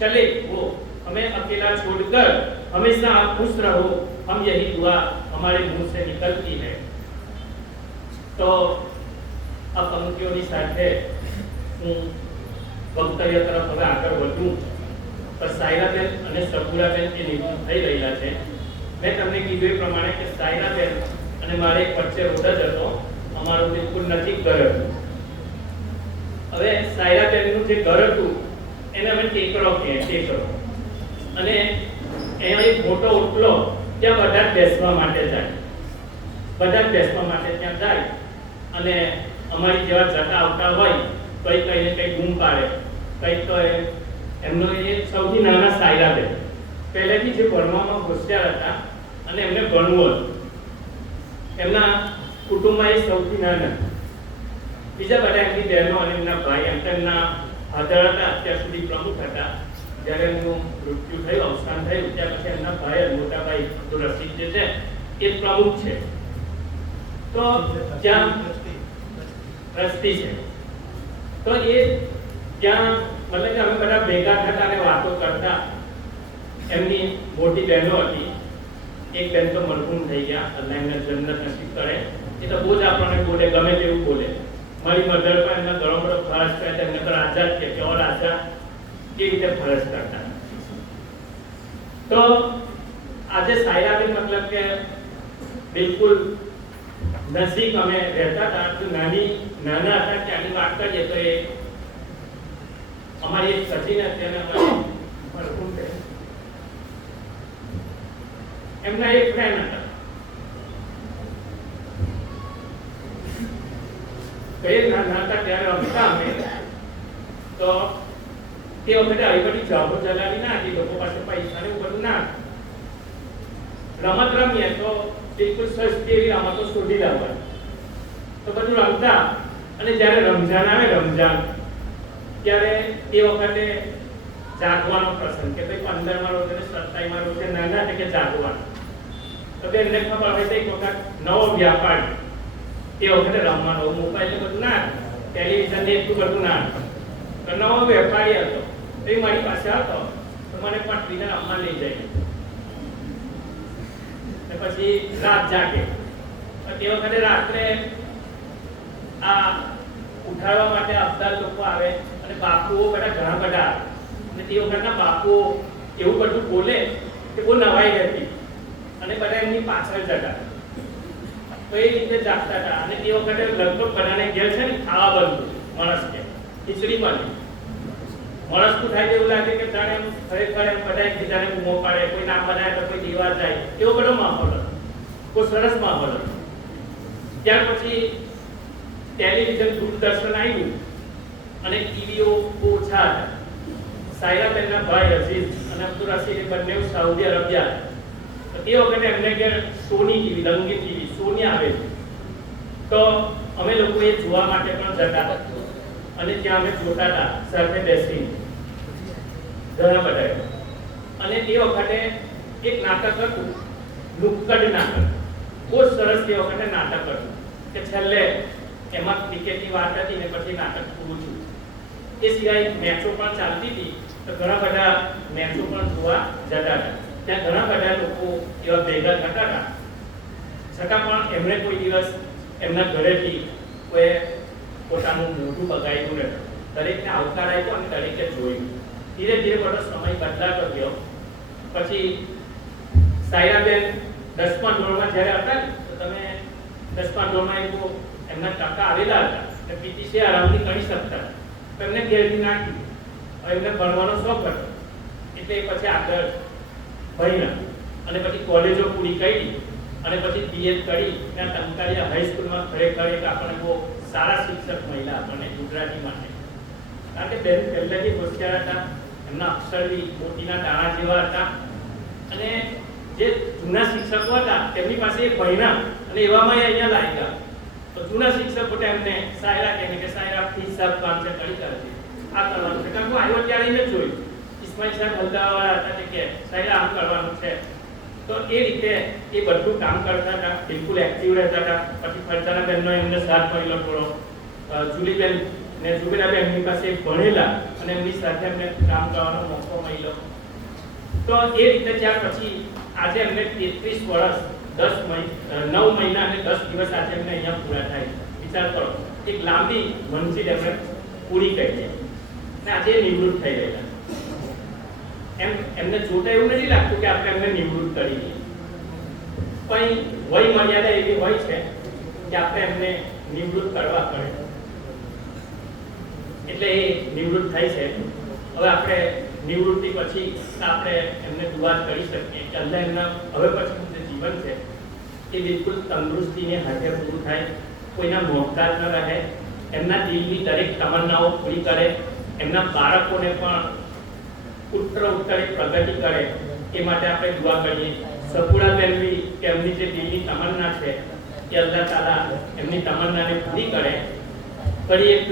चले वो हमें अकेला छोड़कर, हमेशा आप खुश रहो, हम यही दुआ हमारे मुंह से निकलती है। तो આ પંક્તિઓની સાથે હું વક્તવ્ય તરફ હવે આગળ વધું, પણ સાયરાબેન અને સબુરાબેન જે નિવૃત્ત થઈ રહેલા છે, મેં તમને કીધું એ પ્રમાણે કે સાયરાબેન અને મારે એક વચ્ચે રોડ જ હતો, અમારું બિલકુલ નજીક ઘર હતું. હવે સાયરાબેનનું જે ઘર હતું એને અમે ટેકરો કહીએ, ટેકરો, અને અહીંયા એક મોટો ઓટલો, ત્યાં બધા જ બેસવા માટે જાય, બધા જ બેસવા માટે ત્યાં જાય. અને અમારી જેવા જતા આવતા હોય કઈ કઈ ને કઈ બૂમ પાડે, કઈ તો એમનો એ સૌથી નાના સાયરાબેન પહેલેથી જે ભણવામાં હોશિયાર હતા અને એમને ભણવું હતું, એમના કુટુંબમાં એ સૌથી નાના. બીજા બધા એમની બહેનો અને એમના ભાઈ, એમ તો એમના ફાધર હતા અત્યાર સુધી પ્રમુખ હતા. જ્યારે એમનું મૃત્યુ થયું, અવસાન થયું, ત્યાં પછી એમના ભાઈ, મોટા ભાઈ અબ્દુલ રશીદ જે છે એ પ્રમુખ છે. તો ત્યાં ટ્રસ્ટી છે. તો એ ત્યાં મતલબ કે અમે બધા ભેગા થતા અને વાતો કરતા. એમની મોટી બહેનો હતી, એક બહેન તો મરહૂમ થઈ ગયા, અલ્લાહ એમને જન્નત નસીબ કરે. એ તો બહુ જ આપણને બોલે, ગમે તેવું બોલે. મારી મધર પણ એમના ઘણો બધો ફરજ કરે, એમને તો રાજા જ કે રાજા કેવી રીતે ફરજ કરતા. તો આજે સાયરાબેન મતલબ કે બિલકુલ નજીક અમે રહેતા હતા. તો નાના હતા ત્યાંની વાત કરીએ તો એ અમારી એક સચિન હતી અને અમારી એમના એક ફ્રેન્ડ હતા. કઈ નાના હતા ત્યારે રમતા અમે, તો તે વખતે આવી બધી જાગો ચલાવી ના હતી, લોકો પાસે પૈસા ને એવું બધું ના. રમત રમીએ તો બિલકુલ સસ્તી એવી રમતો શોધી લાવવાની, તો બધું રમતા. અને જ્યારે રમજાન આવે, રમજાન ત્યારે તે વખતે જાગવાનો પ્રસંગ કે ભાઈ 15મા રોજે 27મા રોજે નાના છે કે જાગવાનું. તો બેનને ખબર હોય તો એક વખત નવો વ્યાપાર, તે વખતે રમવાનો, મોબાઈલ ને બધું ના, ટેલિવિઝન ને એટલું બધું ના, તો નવો વેપારી હતો. તો એ મારી પાસે હતો, તો મને પટવીને રમવા લઈ જાય. પછી રાત જાગે, તે વખતે રાત્રે આ ઉઠાડવા માટે અફદાલ લોકો આવે અને બાપુઓ બધા ઘણા બધા આવે. અને તે વખતના બાપુઓ એવું બધું બોલે કે બહુ નવાઈ રહેતી, અને બધા એમની પાછળ જતા. તો એ રીતે જાગતા હતા. અને તે વખતે લગભગ બધાને ઘેર છે ને ખાવા બધું માણસ કે ખીચડી બની. માણસનું થાય એવું લાગે કે જાણે એમ ખરેખર એમ બધા એકબીજાને બૂમો પાડે, કોઈ ના બનાવે તો કોઈ દીવા જાય, એવો બધો માહોલ હતો, બહુ સરસ માહોલ હતો. ત્યાર પછી ટેલિવિઝન, દૂરદર્શન આવ્યું અને ટીવીઓ ઓછા હતા. સાયરાબેનના ભાઈ અઝીઝ અને અબ્દુલ રશીદ બંને સાઉદી અરેબિયા. તો તે વખતે એમને કે સોની ટીવી, રંગીન ટીવી સોની આવે છે. તો અમે લોકો એ જોવા માટે પણ જતા હતા અને ત્યાં અમે જોતા હતા સાથે બેસીને ઘણા બધા. અને તે વખતે એક નાટક હતું, નુક્કડ નાટક, બહુ સરસ તે વખતે નાટક હતું કે છેલ્લે એમાં ક્રિકેટની વાત હતી ને પછી નાટક પૂરું થયું. એ સિવાય મેચો પણ ચાલતી હતી, તો ઘણા બધા મેચો પણ જોવા જતા હતા. ત્યાં ઘણા બધા લોકો એવા ભેગા થતા હતા. છતાં પણ એમણે કોઈ દિવસ એમના ઘરેથી કોઈ પોતાનું મોઢું બગાડ્યું નથી. દરેકને આવકાર આપ્યો અને દરેકે જોયું. ધીરે ધીરે બધો સમય બદલાતો ગયો. પછી સાયરાબેન 10મા ધોરણમાં જ્યારે હતા ને, તો તમે 10મા ધોરણમાં એવું એમના ટકા આવેલા હતા, એટલે પીટીસી આરામથી કરી શકતા. તો એમને ઘેરથી નાખ્યું એમને ભણવાનો શોખ હતો એટલે એ પછી આગળ ભણ્યા અને પછી કોલેજો પૂરી કરી અને પછી બીએડ કરી ત્યાં ટંકારિયા હાઈસ્કૂલમાં ખરેખર એક આપણને બહુ સારા શિક્ષક મહિલા આપણને ગુજરાતી માટે, કારણ કે બેન પહેલેથી હોશિયાર હતા, એમના અક્ષર બી મોતીના દાણા જેવા હતા અને જે જૂના શિક્ષકો હતા તેમની પાસે એ ભણ્યા અને એવામાં અહીંયા લાગ્યા. તો જૂના શિક્ષકો એમને સાયરા કહે કે સાયરા ફી સબ કામ છે કરી કરે છે, આ કરવાનું છે. કારણ કે આવ્યો ત્યારે એને જોયું ઇસ્માઇલ સાહેબ હલદાવાળા હતા તે કે સાયરા આમ કરવાનું છે. તો એ રીતે એ બધું કામ કરતા હતા, બિલકુલ એક્ટિવ રહેતા હતા. પછી ફરસાના બહેનનો એમને સાથ મળેલો થોડો, જુલીબેન ને જુબેલાબેન એમની પાસે ભણેલા અને એમની સાથે એમને કામ કરવાનો મોકો મળ્યો. તો એ રીતે ત્યાર પછી આજે એમને 33 વર્ષ 9 મહિના અને 10 દિવસ આજે એમને અહીંયા પૂરા થાય. વિચાર કરો, એક લાંબી મંજિલ એમને પૂરી કરી છે અને આજે નિવૃત્ત થઈ ગયેલા. એમને જોતા એવું નથી લાગતું કે આપણે એમને નિવૃત્ત કરી દઈએ, પણ વય મર્યાદા એવી હોય છે કે આપણે એમને નિવૃત્ત કરવા પડે એટલે એ નિવૃત્ત થાય છે. હવે આપણે નિવૃત્તિ પછી આપણે એમને દુઆ કરી શકીએ કે અલ્લાહ એમના હવે પછીનું જે જીવન છે એ બિલકુલ તંદુરસ્તીને હાથે પૂરું થાય, કોઈના મોહતાજ ન રહે, એમના દિલની દરેક તમન્નાઓ પૂરી કરે, એમના બાળકોને પણ ઉત્તરોત્તર પ્રગતિ કરે એ માટે આપણે દુઆ કરીએ. સફુરાબેન બી કે એમની જે દિલની તમન્ના છે કે અલ્લાહ તાલા એમની તમન્નાને પૂરી કરે. ફરી એક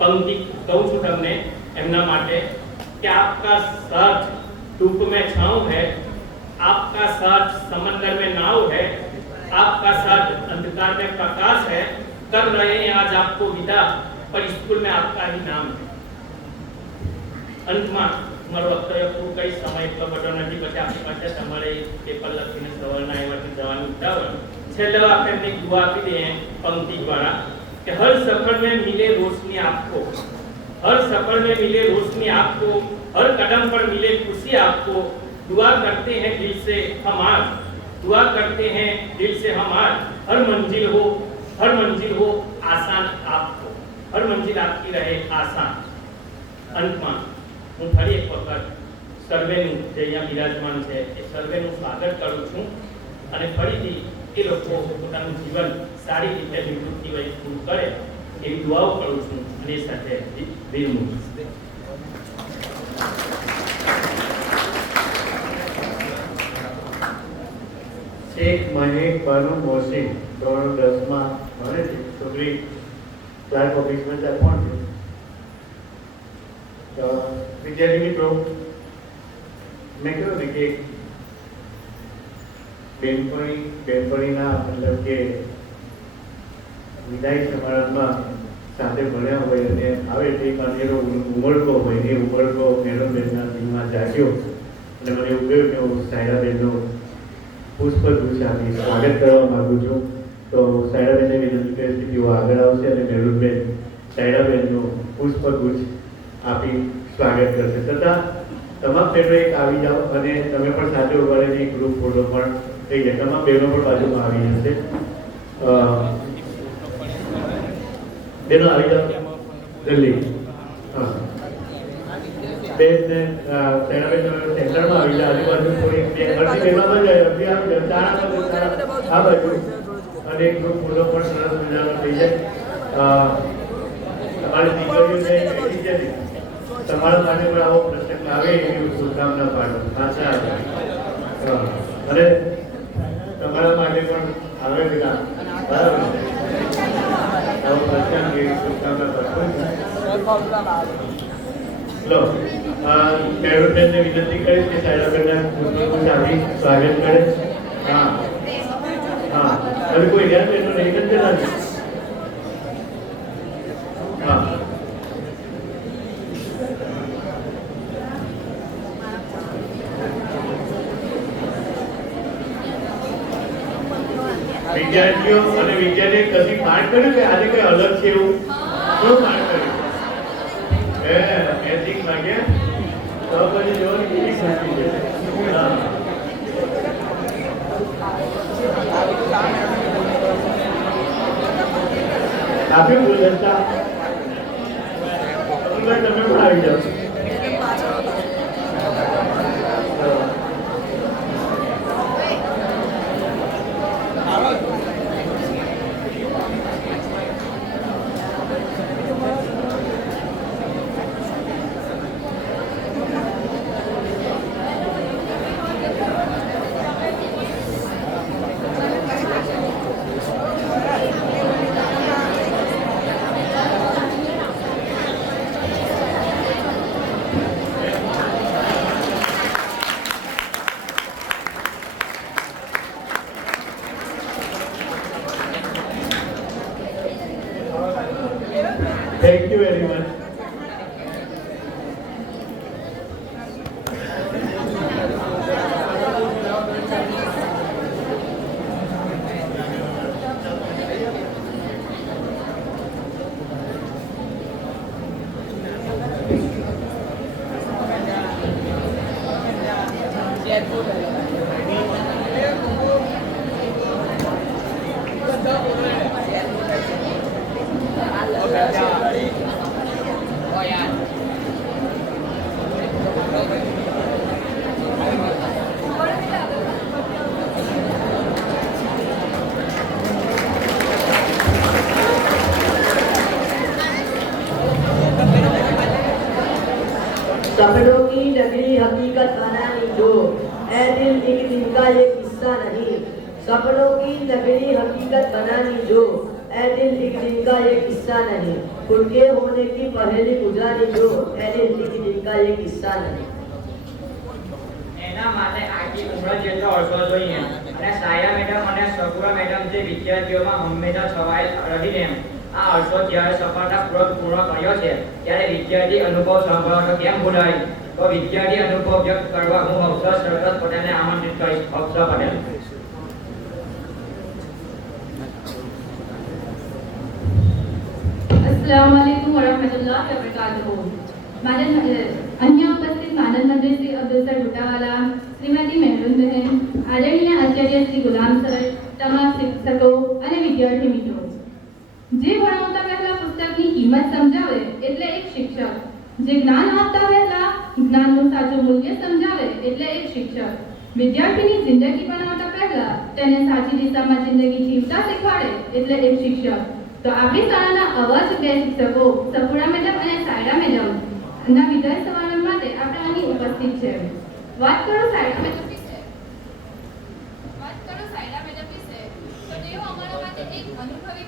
पंक्ति कहूँ छू तमने एमना माटे कि आपका साथ धूप में छाँव है, आपका साथ समंदर में नाव है, आपका साथ अंधकार में प्रकाश है, कर रहे हैं आज आपको विदा पर स्कूल में आपका ही नाम है. अंत में मारो वक्तव्य पूરું કઈ સમય એટલો બધો નથી, પછી આપણી પાસે તમારે પેપર લખીને સવારના આવ્યા જવાનું ઉતાવળ. છેલ્લે આપણે એમને દુઆ આપી દઈએ પંક્તિ દ્વારા कि हर सफर में मिले रोशनी आपको, हर सफर में मिले रोशनी आपको, हर कदम पर मिले खुशी आपको. दुआ करते हैं दिल से हम आज, दुआ करते हैं दिल से हम आज. हर मंजिल हो आसान आपको, हर मंजिल आपकी रहे आसान. अंत में હું ફરી એક વખત સર્વેનું જે અહીંયા બિરાજમાન છે એ સર્વેનું સ્વાગત કરું છું અને ફરીથી એ લોકો પોતાનું જીવન સારી રીતે નિવૃત્તિ વય પૂરું કરે એવી દુઆઓ કરું છું અને એ સાથે વિરમું છું. શેખ મહેક બાનુ મોહસિન ધોરણ 10 માં ભણે છે. છોકરી ક્લાર્ક ઓફિસમાં ત્યાં કોણ છે? વિદ્યાર્થી મિત્રો, મેં કહ્યું ને કે બેનપણીના મતલબ કે વિદાય સમારંભમાં સાથે ભણ્યા હોય અને આવે તે અનેરો ઉમળકો હોય, એ ઉમળકો મેડમબેનના દિલમાં જાગ્યો અને મને એવું કહ્યું કે હું સાયરાબેનનો પુષ્પગુચ્છ આપી સ્વાગત કરવા માગું છું. તો સાયરાબેનને વિનંતી કરીશ કે તેઓ આગળ આવશે અને મેરુલબેન સાયરાબેનનું પુષ્પગુચ્છ આપી સ્વાગત કરશે. તથા તમામ બહેનો એક આવી જાઓ અને તમે પણ સાથે ઉભા રહીને એક ગ્રુપ ફોટો પણ થઈ જાય. તમામ બહેનો પણ બાજુમાં આવી જશે. બહેનો આવી જાઓ જલ્દી. હા બેન ને સેનાબેન તમે સેન્ટરમાં આવી જાઓ, આજુબાજુ થોડી અડધી બેનમાં જાય, અડધી આવી જાય, આ બાજુ અને એક ગ્રુપ ફોટો પણ સરસ મજાનો થઈ જાય. તમારી દીકરીઓને બેઠી છે ને તમારા માટે પણ આવો પ્રસંગ આવે એવી શુભકામના પાડો. પાછા અને તમારા માટે પણ આવે બધા બરાબર આવો પ્રસંગ એવી શુભકામના પાડો. લો મેરુલબેનને વિનંતી કરીશ કે સાયરાબેનના આવી સ્વાગત કરે. હા હા હવે કોઈ ધ્યાન બેઠું નહીં નથી લાગે. હા વિદ્યાર્થીઓ અને વિદ્યાર્થી કશી પાઠ કર્યું કે આજે કઈ અલગ છે એવું? શું પાઠ કર્યું? મેજિક લાગ્યા તો પછી જોવાની કેવી ખુશી છે. આપ્યું બોલતા તમે આવી જાઓ. Thank you very much. सपनों की नगरी हकीकत बनानी जो ऐ दिल एक दिन का ये किस्सा नहीं। सपनों की नगरी हकीकत बनानी जो ऐ दिल एक दिन का ये किस्सा नहीं। खुद के होने की पहेली बुझानी जो ऐ दिल एक दिन का ये किस्सा नहीं। એના માટે આખી ઉંમર જેટલો અરસો જોઈએ અને સાયા મેડમ અને સગુરા મેડમ જે વિદ્યાર્થીઓમાં હંમેશા છવાયેલ રહીને આ અરસો જ્યારે સફળતાપૂર્વક પૂર્ણ કર્યો છે ત્યારે વિદ્યાર્થી અનુભવ સાંભળવાનો કેમ ભૂલાય? તો વિદ્યાર્થી અનુભવ વ્યક્ત કરવા હું અફસર શરદત પટેલને આમંત્રિત કરીશ. અફસર પટેલ. अस्सलाम वालेकुम वरहमतुल्लाहि वबरकातुहू. अन्य उपस्थित मानद मंत्री श्री अब्दुल सर बूटावाला, श्रीमती મહેરુન બહેન, આદરણીય આચાર્ય શ્રી ગુલામ સર, તમામ શિક્ષકો અને વિદ્યાર્થી મિત્રો, જે ભણાવતા પહેલા પુસ્તકની કિંમત સમજાવે એટલે એક શિક્ષક, જે જ્ઞાન આપતા પહેલા જ્ઞાનનું સાચું મૂલ્ય સમજાવે એટલે એક શિક્ષક, વિદ્યાર્થીની જિંદગી બનાવતા પહેલા તેને સાચી દિશામાં જિંદગી જીવતા શીખવાડે એટલે એક શિક્ષક. તો આપણી શાળાના આવા જ બે શિક્ષકો સપૂરા મેડમ અને સાયરા મેડમ ના વિદાય સમારંભ માટે આપણે અહીં ઉપસ્થિત છે. વાત કરો સાયરા મેડમ વિશે, તો તેઓ અમારા માટે એક અનુભવી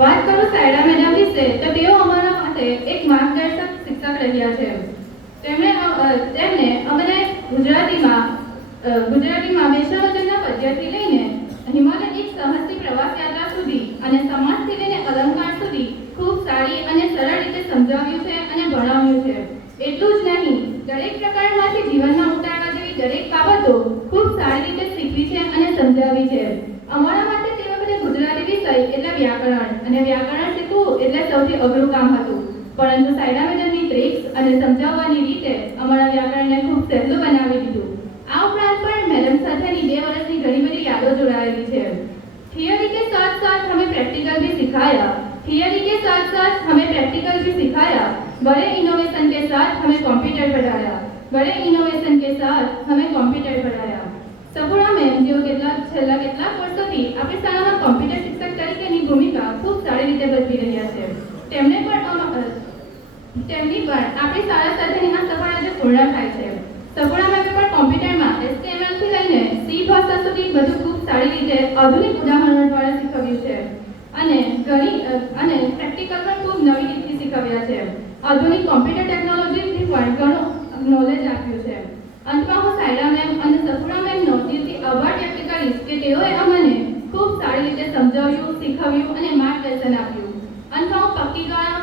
વાત કરું સાયરા મેડમ વિશે તો તેઓ અમારા માટે એક માર્ગદર્શક શિક્ષક રહ્યા છે. તેમણે અમને ગુજરાતીમાં વેશવચનના પદ્યથી લઈને હિમાલય એક સાહસી પ્રવાસ યાત્રા સુધી અને સમાજથી લઈને અલંકાર સુધી ખૂબ સારી અને સરળ રીતે સમજાવ્યું છે અને ભણાવ્યું છે. એટલું જ નહીં, દરેક પ્રકારમાંથી જીવનમાં ઉતારવા જેવી દરેક બાબતો ખૂબ સારી રીતે શીખવી છે અને સમજાવી છે. અમારા માટે તે વખતે ગુજરાતી વિષય એટલે વ્યાકરણ, અને વ્યાકરણ શીખવું એટલે સૌથી અઘરું કામ હતું. પરંતુ સાયરા મેડમની ટ્રિક્સ અને સમજાવવાની રીતે અમારા વ્યાકરણને ખૂબ સહેલું બનાવી દીધું. આ ઉપરાંત પણ મેડમ સાથેની 2 વર્ષની ઘણી બધી યાદો જોડાયેલી છે. थियरी के साथ साथ हमें प्रैक्टिकल भी सिखाया बड़े इनोवेशन के साथ हमें कंप्यूटर पढ़ाया. સપૂરા મેમ જેઓ છેલ્લા કેટલાક વર્ષોથી આપણી શાળામાં કોમ્પ્યુટર શિક્ષક તરીકેની ભૂમિકા ખૂબ સારી રીતે ભજવી રહ્યા છે. તેમની પણ આપણી શાળા સાથેની આ સફળ આજે પૂર્ણ થાય છે. સપૂરા મેમે પણ કોમ્પ્યુટરમાં HTML થી લઈને C ભાષા સુધી બધું ખૂબ સારી રીતે આધુનિક ઉદાહરણો દ્વારા શીખવ્યું છે અને પ્રેક્ટિકલ પણ ખૂબ નવી રીતથી શીખવ્યા છે. આધુનિક કોમ્પ્યુટર ટેકનોલોજીથી પણ ઘણું નોલેજ આપ્યું છે. અંતમાં હું સાયરા મેમ અને સપૂરા મેમનો દિલથી આભાર વ્યક્ત કરીશ કે તેઓએ અમને ખૂબ સારી રીતે સમજાવ્યું, શીખવ્યું અને માર્ગદર્શન આપ્યું. અંતમાં હું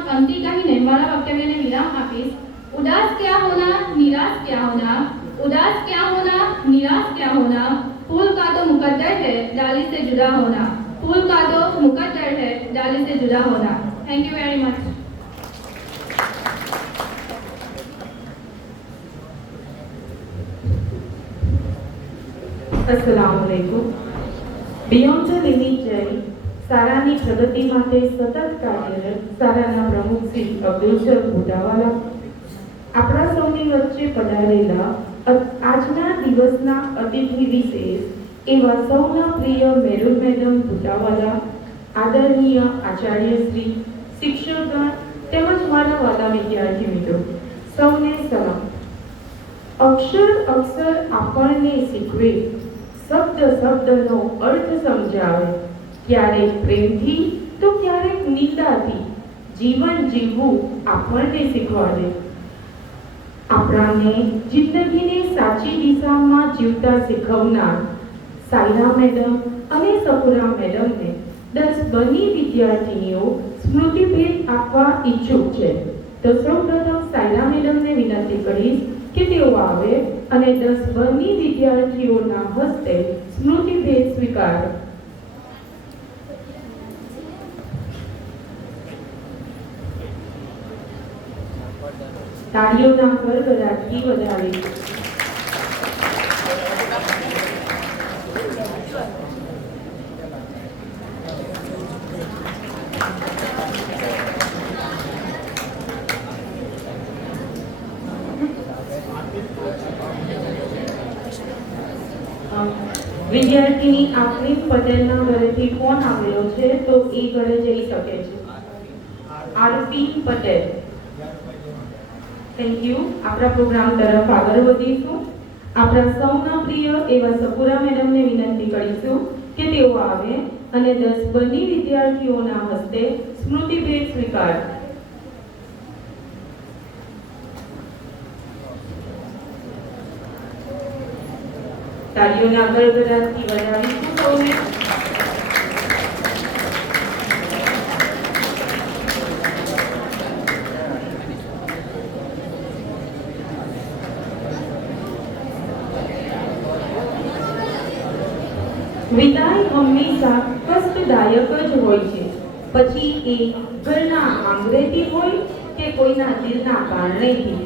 પંક્તિ કહીને મારા વક્તવ્યને વિરામ આપીશ. उदास क्या होना, निराश क्या होना, उदास क्या होना, निराश क्या होना, फूल का तो मुकद्दर है डाली से जुदा होना, फूल का तो मुकद्दर है डाली से जुदा होना. Thank you very much. अस्सलाम वालेकुम। બિયોન્ડ ધ લિમિટ જય શાળાની પ્રગતિ માટે સતત કાર્યરત શાળાના પ્રમુખ શ્રી અબ્દુલ સર ભુડાવાલા, આપણા સૌની વચ્ચે પધારેલા આજના દિવસના અતિથિ વિશેષ એવા સૌના પ્રિય મેરુલ મેડમ ભુડાવાલા, આદરણીય આચાર્યશ્રી, શિક્ષકગણ તેમજ મારા વાલા વિદ્યાર્થી મિત્રો, સૌને સલામ। અક્ષર અક્ષર આપણને શીખવે, શબ્દ શબ્દનો અર્થ સમજાવે, ક્યારેક પ્રેમથી તો ક્યારેક નિંદાથી જીવન જીવવું આપણને શીખવાડે। આપણાને જિંદગીને સાચી દિશામાં જીવતા શીખવનાર સાયરા મેડમ અને સફુરા મેડમને 10 બની વિદ્યાર્થીનીઓ સ્મૃતિ ભેટ આપવા ઈચ્છુક છે। તો સૌપ્રથમ સાયરા મેડમને વિનંતી કરીશ કે તેઓ આવે અને 10 બની વિદ્યાર્થીઓના હસ્તે સ્મૃતિ ભેટ સ્વીકારે। તાળીઓના ગડગડાટથી વધાવી વિદ્યાર્થીની આપની પટેલના ઘરેથી ફોન આવેલો છે તો એ ઘરે જઈ શકે છે। RP Patel, thank you. આપણા પ્રોગ્રામ તરફ આગળ વધીશું। આપણા સૌના પ્રિય એવા સફુરા મેડમને વિનંતી કરીશું કે તેઓ આવે અને 10 બની વિદ્યાર્થીઓના હસ્તે સ્મૃતિ ભેટ સ્વીકાર। તાળીઓના ગડગડાટથી વધાવીશું સૌને। વિદાય હંમેશા કષ્ટદાયક જ હોય છે, પછી એ ઘરના આંગણેથી હોય કે કોઈના દિલના કારણેથી।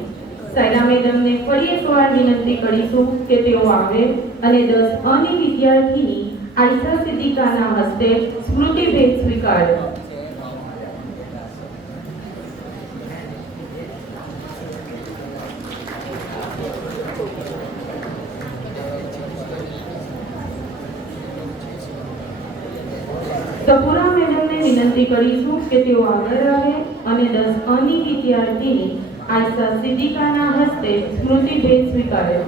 સાયરા મેડમને ફરી એકવાર વિનંતી કરીશું કે તેઓ આવે અને 10 અની વિદ્યાર્થીની આયશા સિદ્દીકાના હસ્તે સ્મૃતિ ભેટ સ્વીકારે। સફુરા મેડમને વિનંતી કરીશું કે તેઓ આગળ આવે અને 10 અની વિદ્યાર્થીની આયશા સિદ્દીકાના હસ્તે સ્મૃતિ ભેટ સ્વીકારે।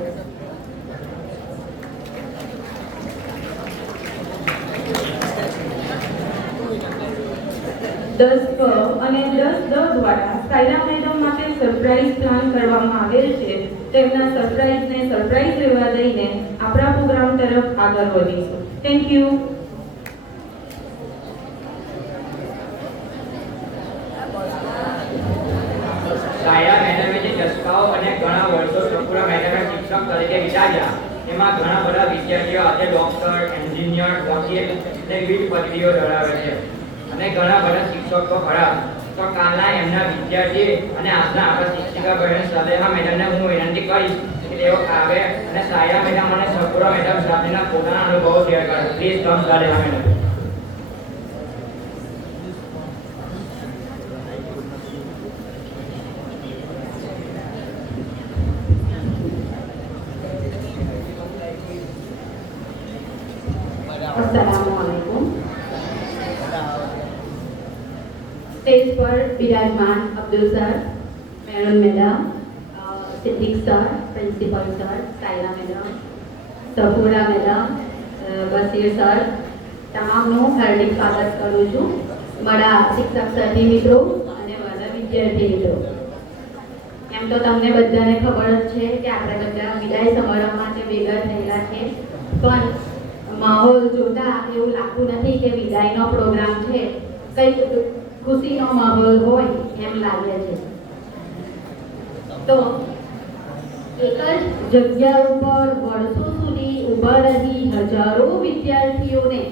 10 ક અને 10 દ દ્વારા સાયરા મેડમ માટે સરપ્રાઈઝ પ્લાન કરવામાં આવેલ છે। તેમના સરપ્રાઈઝને સરપ્રાઈઝ રહેવા દઈને આપણા પ્રોગ્રામ તરફ આગળ વધીશું। Thank you. સાયરા મેડમે જે ચસ્કાઓ અને ઘણા વર્ષો સફુરા મેડમે શિક્ષક તરીકે વિતાવ્યા, એમાં ઘણા બધા વિદ્યાર્થીઓ આજે ડોક્ટર, એન્જિનિયર, વકીલ અને વિવિધ પદવીઓ ધરાવે છે અને ઘણા બધા શિક્ષકો ખરા। તો કાલના એમના વિદ્યાર્થી અને આજના આપણા શિક્ષિકા બહેન સલેહા મેડમને હું વિનંતી કરીશ કે તેઓ આવે અને સાયરા મેડમ અને સફુરા મેડમ સાથેના પોતાના અનુભવો શેર કરે। Please come Saleha madam. अस्सलामुअलैकुम। स्टेज पर विराजमान Abdul sir, Merul madam, Siddiq sir, principal sir, Saira madam, Safura madam, Bashir sir, તમામનું હાર્દિક સ્વાગત કરું છું। મારા શિક્ષક સાથી મિત્રો અને મારા વિદ્યાર્થી મિત્રો, એમ તો તમને બધાને ખબર જ છે કે આપણે બધા વિદાય સમારંભ માટે ભેગા થયેલા છે, પણ માહોલ જોતા એવું લાગતું નથી કે વિદાયનો પ્રોગ્રામ છે, કંઈક ખુશીનો માહોલ હોય એમ લાગે છે। તો એક જ જગ્યા ઉપર વર્ષો સુધી ઊભા રહી હજારો વિદ્યાર્થીઓને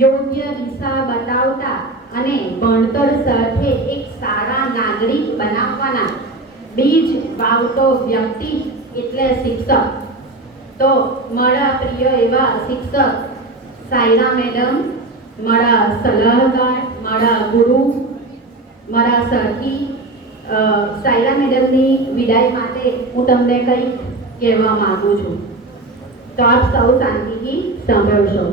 યોગ્ય દિશા બતાવતા અને ભણતર સાથે એક સારા નાગરિક બનાવવાના બીજ વાવતો વ્યક્તિ એટલે શિક્ષક। તો મારા પ્રિય એવા શિક્ષક સાયરા મેડમ, મારા સલાહકાર, મારા ગુરુ, મારા સરથી સાયરા મેડમની વિદાય માટે હું તમને કંઈક કહેવા માંગુ છું. તો આપ સૌ શાંતિથી સાંભળશો.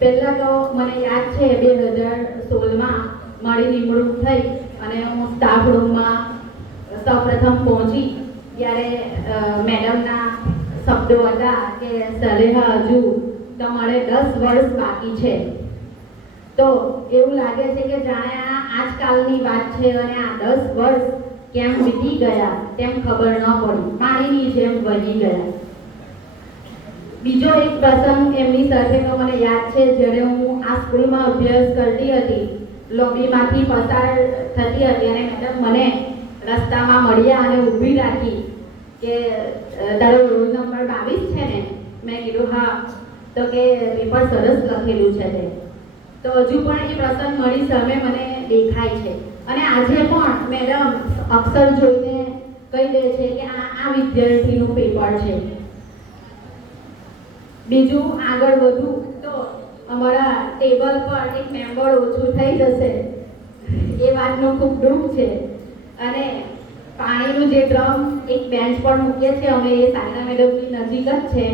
પહેલાં તો મને યાદ છે 2016માં મારી નિમણૂક થઈ અને હું સ્ટાફ રૂમમાં સૌપ્રથમ પહોંચી ત્યારે મેડમના શબ્દો હતા કે સરેહા હજુ તમારે 10 વર્ષ બાકી છે. તો એવું લાગે છે કે જાણે આ આજકાલની વાત છે અને આ 10 વર્ષ કેમ વીતી ગયા તેમ ખબર ન પડી, પાણીની જેમ વહી ગયા. બીજો એક પ્રસંગ એમની સાથે તો મને યાદ છે, જ્યારે હું આ સ્કૂલમાં અભ્યાસ કરતી હતી, લોબીમાંથી પસાર થતી હતી અને મેડમ મને રસ્તામાં મળ્યા અને ઊભી રાખી કે તારો રોલ નંબર 22 છે ને? મેં કીધું હા. તો કે પેપર સરસ લખેલું છે તે. તો હજુ પણ એ પ્રસંગ મારી સામે મને દેખાય છે અને આજે પણ મેડમ અક્ષર જોઈને કહી દે છે કે આ વિદ્યાર્થીનું પેપર છે. બીજું આગળ વધું તો અમારા ટેબલ પર એક મેમ્બર ઓછું થઈ જશે એ વાતનું ખૂબ દુઃખ છે. અને પાણીનું જે ડ્રમ એક બેન્ચ પર મૂકીએ છીએ અમે, એ સાયરા મેડમની નજીક જ છે,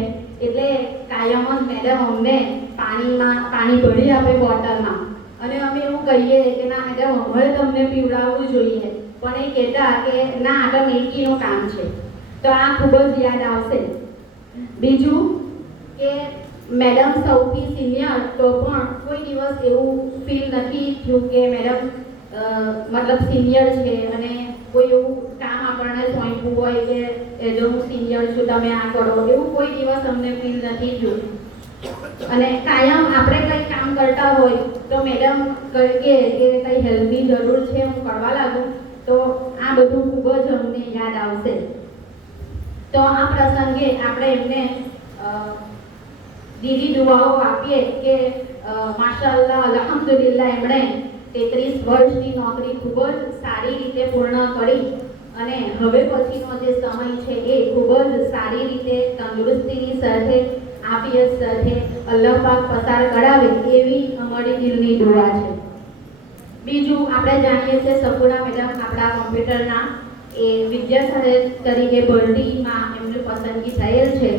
એટલે કાયમ જ મેડમ અમને પાણી ભરી આપે બોટલમાં અને અમે એવું કહીએ કે ના મેડમ અમારે તમને પીવડાવવું જોઈએ, પણ એ કહેતા કે ના આ તો મેકીનું કામ છે. તો આ ખૂબ જ યાદ આવશે. બીજું કે મેડમ સૌથી સિનિયર તો પણ કોઈ દિવસ એવું ફીલ નથી થયું કે મેડમ મતલબ સિનિયર છે અને કોઈ એવું કામ આપણને સોંપ્યું હોય કે જો હું સિનિયર છું તમે આ કરો, એવું કોઈ દિવસ અમને ફીલ નથી થયું. અને કાયમ આપણે કંઈ કામ કરતા હોય તો મેડમ કહીએ કે કંઈ હેલ્પની જરૂર છે હું કરવા લાગું, તો આ બધું ખૂબ જ અમને યાદ આવશે. તો આ પ્રસંગે આપણે એમને દીદી દુઆઓ આપીએ કે માશાઅલ્લાહ અલ્હમ્દુલિલ્લાહ એમણે 33 વર્ષની નોકરી ખૂબ જ સારી રીતે પૂર્ણ કરી અને હવે પછીનો જે સમય છે એ ખૂબ જ સારી રીતે તંદુરસ્તીની સાથે આફિયત સાથે અલ્લાહ પાક પસાર કરાવે એવી અમારી દિલની દુઆ છે. બીજું આપણે જાણીએ છીએ સફુરા મેડમ આપણા કોમ્પ્યુટરના એ વિદ્યાસહાયક તરીકે ભરતીમાં એમની પસંદગી થયેલ છે.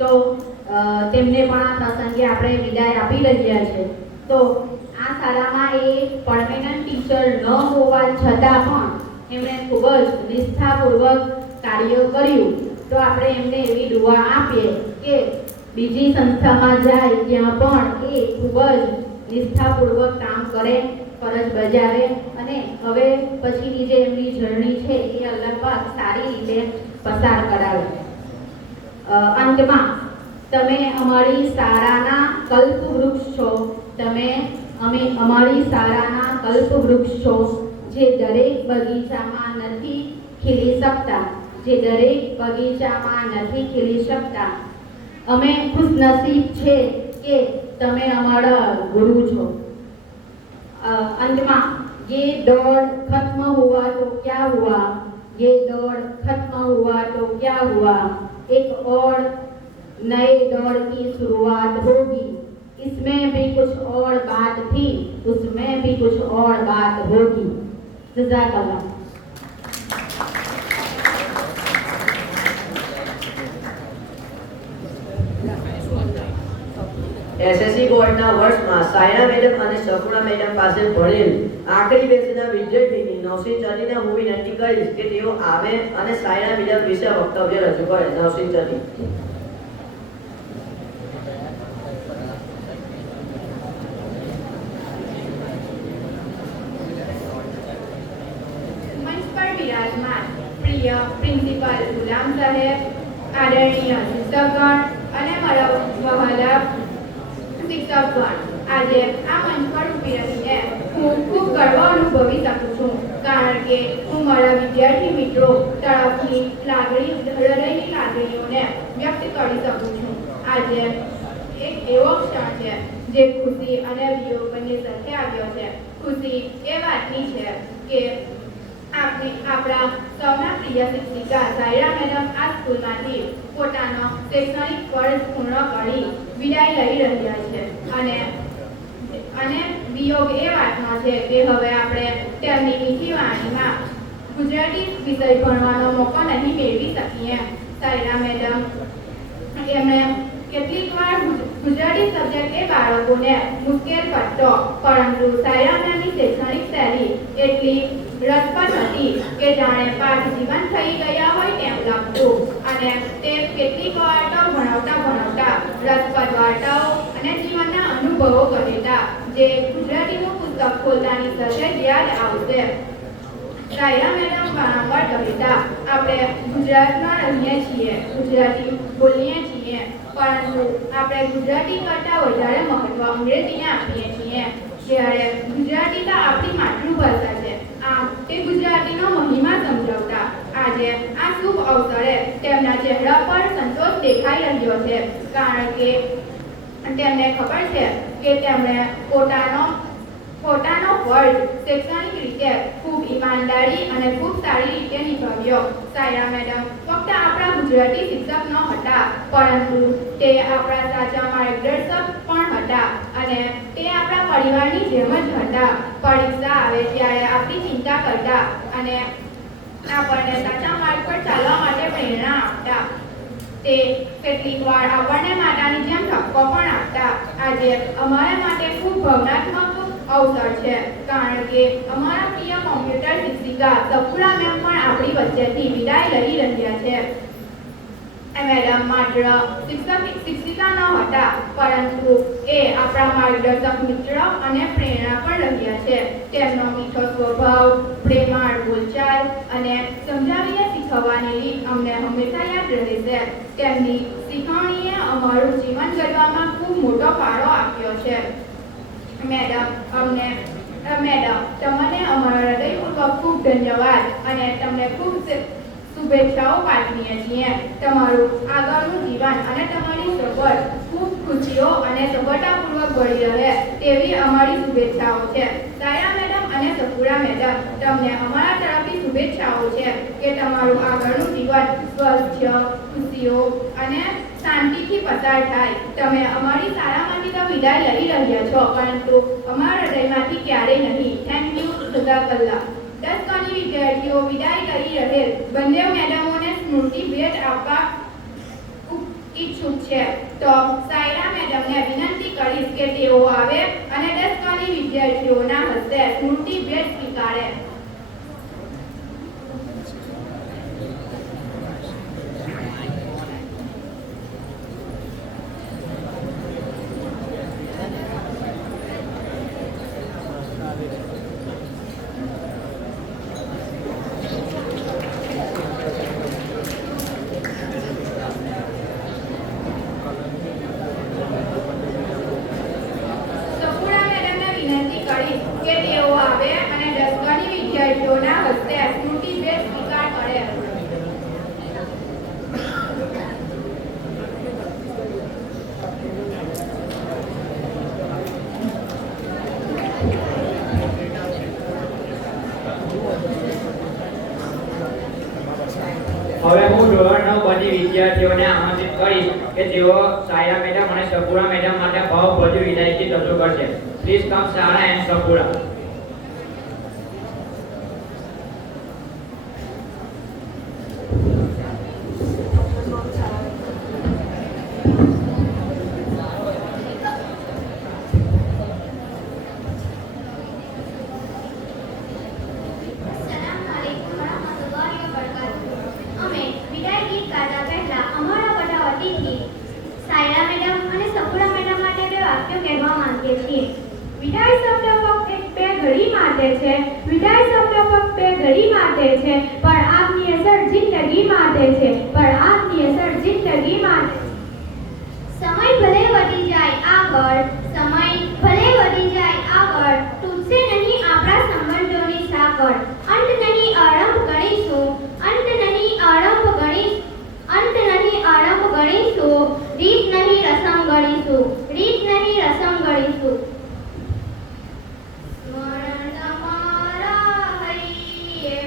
તો તેમને પણ આ પ્રસંગે આપણે વિદાય આપી રહ્યા છે. તો આ શાળામાં એ પરમેનન્ટ ટીચર ન હોવા છતાં પણ એમણે ખૂબ જ નિષ્ઠાપૂર્વક કાર્ય કર્યું. તો આપણે એમને એવી દુઆ આપીએ કે બીજી સંસ્થામાં જાય ત્યાં પણ એ ખૂબ જ નિષ્ઠાપૂર્વક કામ કરે, ફરજ બજાવે અને હવે પછીની જે એમની જર્ની છે એ અલ્લાહ પાક સારી રીતે પસાર કરાવે. અંતમાં તમે અમારી શાળાના કલ્પવૃક્ષ છો. અમે અમારી શાળાના કલ્પવૃક્ષ છો, જે દરેક બગીચામાં નથી ખીલી શકતા, અમે ખુશનસીબ છે કે તમે અમારા ગુરુ છો. अंत में ये दौर खत्म हुआ तो क्या हुआ, ये दौर खत्म हुआ तो क्या हुआ, एक और नए दौर की शुरुआत होगी, इसमें भी कुछ और बात थी, उसमें भी कुछ और बात होगी. जज़ाकल्लाह. એસએસસી બોર્ડના વર્ષમાં સાયરા મેડમ અને સફુરા મેડમ પાસે ભણેલ આખરી બેચના વિદ્યાર્થીની નવસીન ચરીને હું વિનંતી કરીશ કે તેઓ આવે અને સાયરા મેડમ વિશે વક્તવ્ય રજૂ કરે. નવસીન ચરી. મંચ પર વિરાજમાન પ્રિય પ્રિન્સિપાલ ગુલામ સાહેબ, આદરણીય શિક્ષકગણ અને મારા વહાલા શિક્ષકગણ, આજે આ મંચ પર ઊભી રહીને હું ખૂબ ગર્વ અનુભવી શકું છું, કારણ કે હું મારા વિદ્યાર્થી મિત્રો તરફથી હૃદયની લાગણીઓને વ્યક્ત કરી શકું છું. આજે એક એવો ક્ષણ છે જે ખુશી અને વિયોગ બંને સાથે આવ્યો છે. ખુશી એ વાતની છે કે આપણા સૌના પ્રિય શિક્ષિકા સાયરા મેડમ આ સ્કૂલમાંથી પોતાનો શૈક્ષણિક વર્ષ પૂર્ણ કરી વિદાય લઈ રહ્યા છે અને વિયોગ એ વાતનો છે કે હવે આપણે તેમની મીઠી વાણીમાં ગુજરાતી વિષય ભણવાનો મોકો નહીં મેળવી શકીએ. સાયરા મેડમ એમણે કેટલીક વાર ગુજરાતી સબ્જેક્ટ એ બાળકોને મુશ્કેલ પડતો, પરંતુ સાયરા મેડમની શૈક્ષણિક શૈલી એટલી રસપ્રદ હતી કે જાણે પાઠ જીવન થઈ ગયા હોય તેમ લાગતું. અને તે કેટલીક વાર્તાઓ ભણાવતા રસપ્રદ વાર્તાઓ અને જીવનના અનુભવો કહેતા, જે ગુજરાતીનું પુસ્તક ખોલતાની સાથે યાદ આવશે. સાયરા મેડમ વારંવાર કહેતા, આપણે ગુજરાતમાં રહીએ છીએ, ગુજરાતી બોલીએ છીએ, પરંતુ આપણે ગુજરાતી કરતાં વધારે મહત્વ અંગ્રેજીને આપીએ છીએ. જ્યારે ગુજરાતી તો આપણી માતૃભાષા છે, આમ તે ગુજરાતીનો મહિમા સમજાવતા આજે આ શુભ અવસરે તેમના ચહેરા પર સંતોષ દેખાઈ રહ્યો છે, કારણ કે તેમને ખબર છે કે તેમણે પોતાનો ફરજ શૈક્ષણિક રીતે ખૂબ ઈમાનદારી અને ખૂબ સારી રીતે નિભાવ્યો. સાયરા મેડમ ફક્ત આપણા ગુજરાતી શિક્ષક ન હતા, પરંતુ તે આપણા સાચા માર્ગદર્શક પણ હતા અને તે આપણા પરિવારની જેમ જ હતા. પરીક્ષા આવે ત્યારે આપણી ચિંતા કરતા અને આપણને સાચા માર્ગ પર ચાલવા માટે પ્રેરણા આપતા. તે કેટલીક વાર આપણને માતાની જેમ ઠપકો પણ આપતા. આજે અમારા માટે ખૂબ ભાવનાત્મક અવસર છે, કારણ કે અમારા પ્રિય કોમ્પ્યુટર શિક્ષિકા સફુરા મેમ પણ આપણી વચ્ચેથી વિદાય લઈ રહ્યા છે. મેડમ માત્ર શિક્ષિકા ન હતા, પરંતુ એ આપણા માર્ગદર્શક મિત્ર અને પ્રેરણા પણ રહ્યા છે. તેમનો મીઠો સ્વભાવ, પ્રેમાળ બોલચાલ અને સમજાવીને શીખવવાની રીત અમને હંમેશા યાદ રહેશે. તેમની શીખવણીએ અમારું જીવન ઘડવામાં ખૂબ મોટો ફાળો આપ્યો છે. મેડમ તમને અમારા હૃદયપૂર્વક ખૂબ ધન્યવાદ અને તમને ખૂબ શુભેચ્છાઓ પાઠવીએ છીએ. તમારું આગળનું જીવન અને તમારી સફર ખૂબ ખુશીઓ અને સફળતાપૂર્વક ભળી રહે તેવી અમારી શુભેચ્છાઓ છે. સાયરા મેડમ અને સફુરા મેડમ, તમને અમારા તરફથી શુભેચ્છાઓ છે કે તમારું આગળનું જીવન સ્વસ્થ, ખુશીઓ અને શાંતિથી પસાર થાય. તમે અમારી શાળામાંથી તો વિદાય લઈ રહ્યા છો, પરંતુ અમારા હૃદયમાંથી ક્યારેય નહીં. Thank you. જઝાકલ્લાહ. 10 કની વિદ્યાર્થીઓ વિદાય લઈ રહેલ બંને મેડમોને સ્મૃતિ ભેટ આપવા ઈચ્છુક છે, તો સાયરા મેડમને વિનંતી કરીશ કે તેઓ આવે અને 10 કની વિદ્યાર્થીઓના હસ્તે સ્મૃતિ ભેટ સ્વીકારે. કે તેઓ આવે અને 10 ગણી વિદ્યાર્થીઓના હસ્તે સ્મૃતિ ભેટ સ્વીકાર કરે. હવે હું ધોરણ 9 બધી વિદ્યાર્થીઓને આમંત્રિત કરીશ કે તેઓ સાયરા મેડમ અને સફુરા મેડમ માટે ભાવભર્યું વિદાયથી રજૂ કરશે. Please come Saira and Safura. વિદાય શબ્દ ફક્ત એક બે ઘડી માટે છે. વિદાય શબ્દ ફક્ત બે ઘડી માટે છે, પણ આપની અસર જિંદગી માટે છે. પણ આપની અસર જિંદગી માટે. સમય ભલે વધી જાય આગળ, સમય ભલે વધી જાય આગળ, તૂટશે નહીં આપણા સંબંધોની સાંકળ. અંત નહીં આરંભ ગણીશું, અંત નહીં આરંભ ગણીશું, અંત નહીં આરંભ ગણીશું, રીત નહીં રસમ ગણીશું, રીત નહીં રસમ ગણીશું. સ્મરણ તમારા હૈયે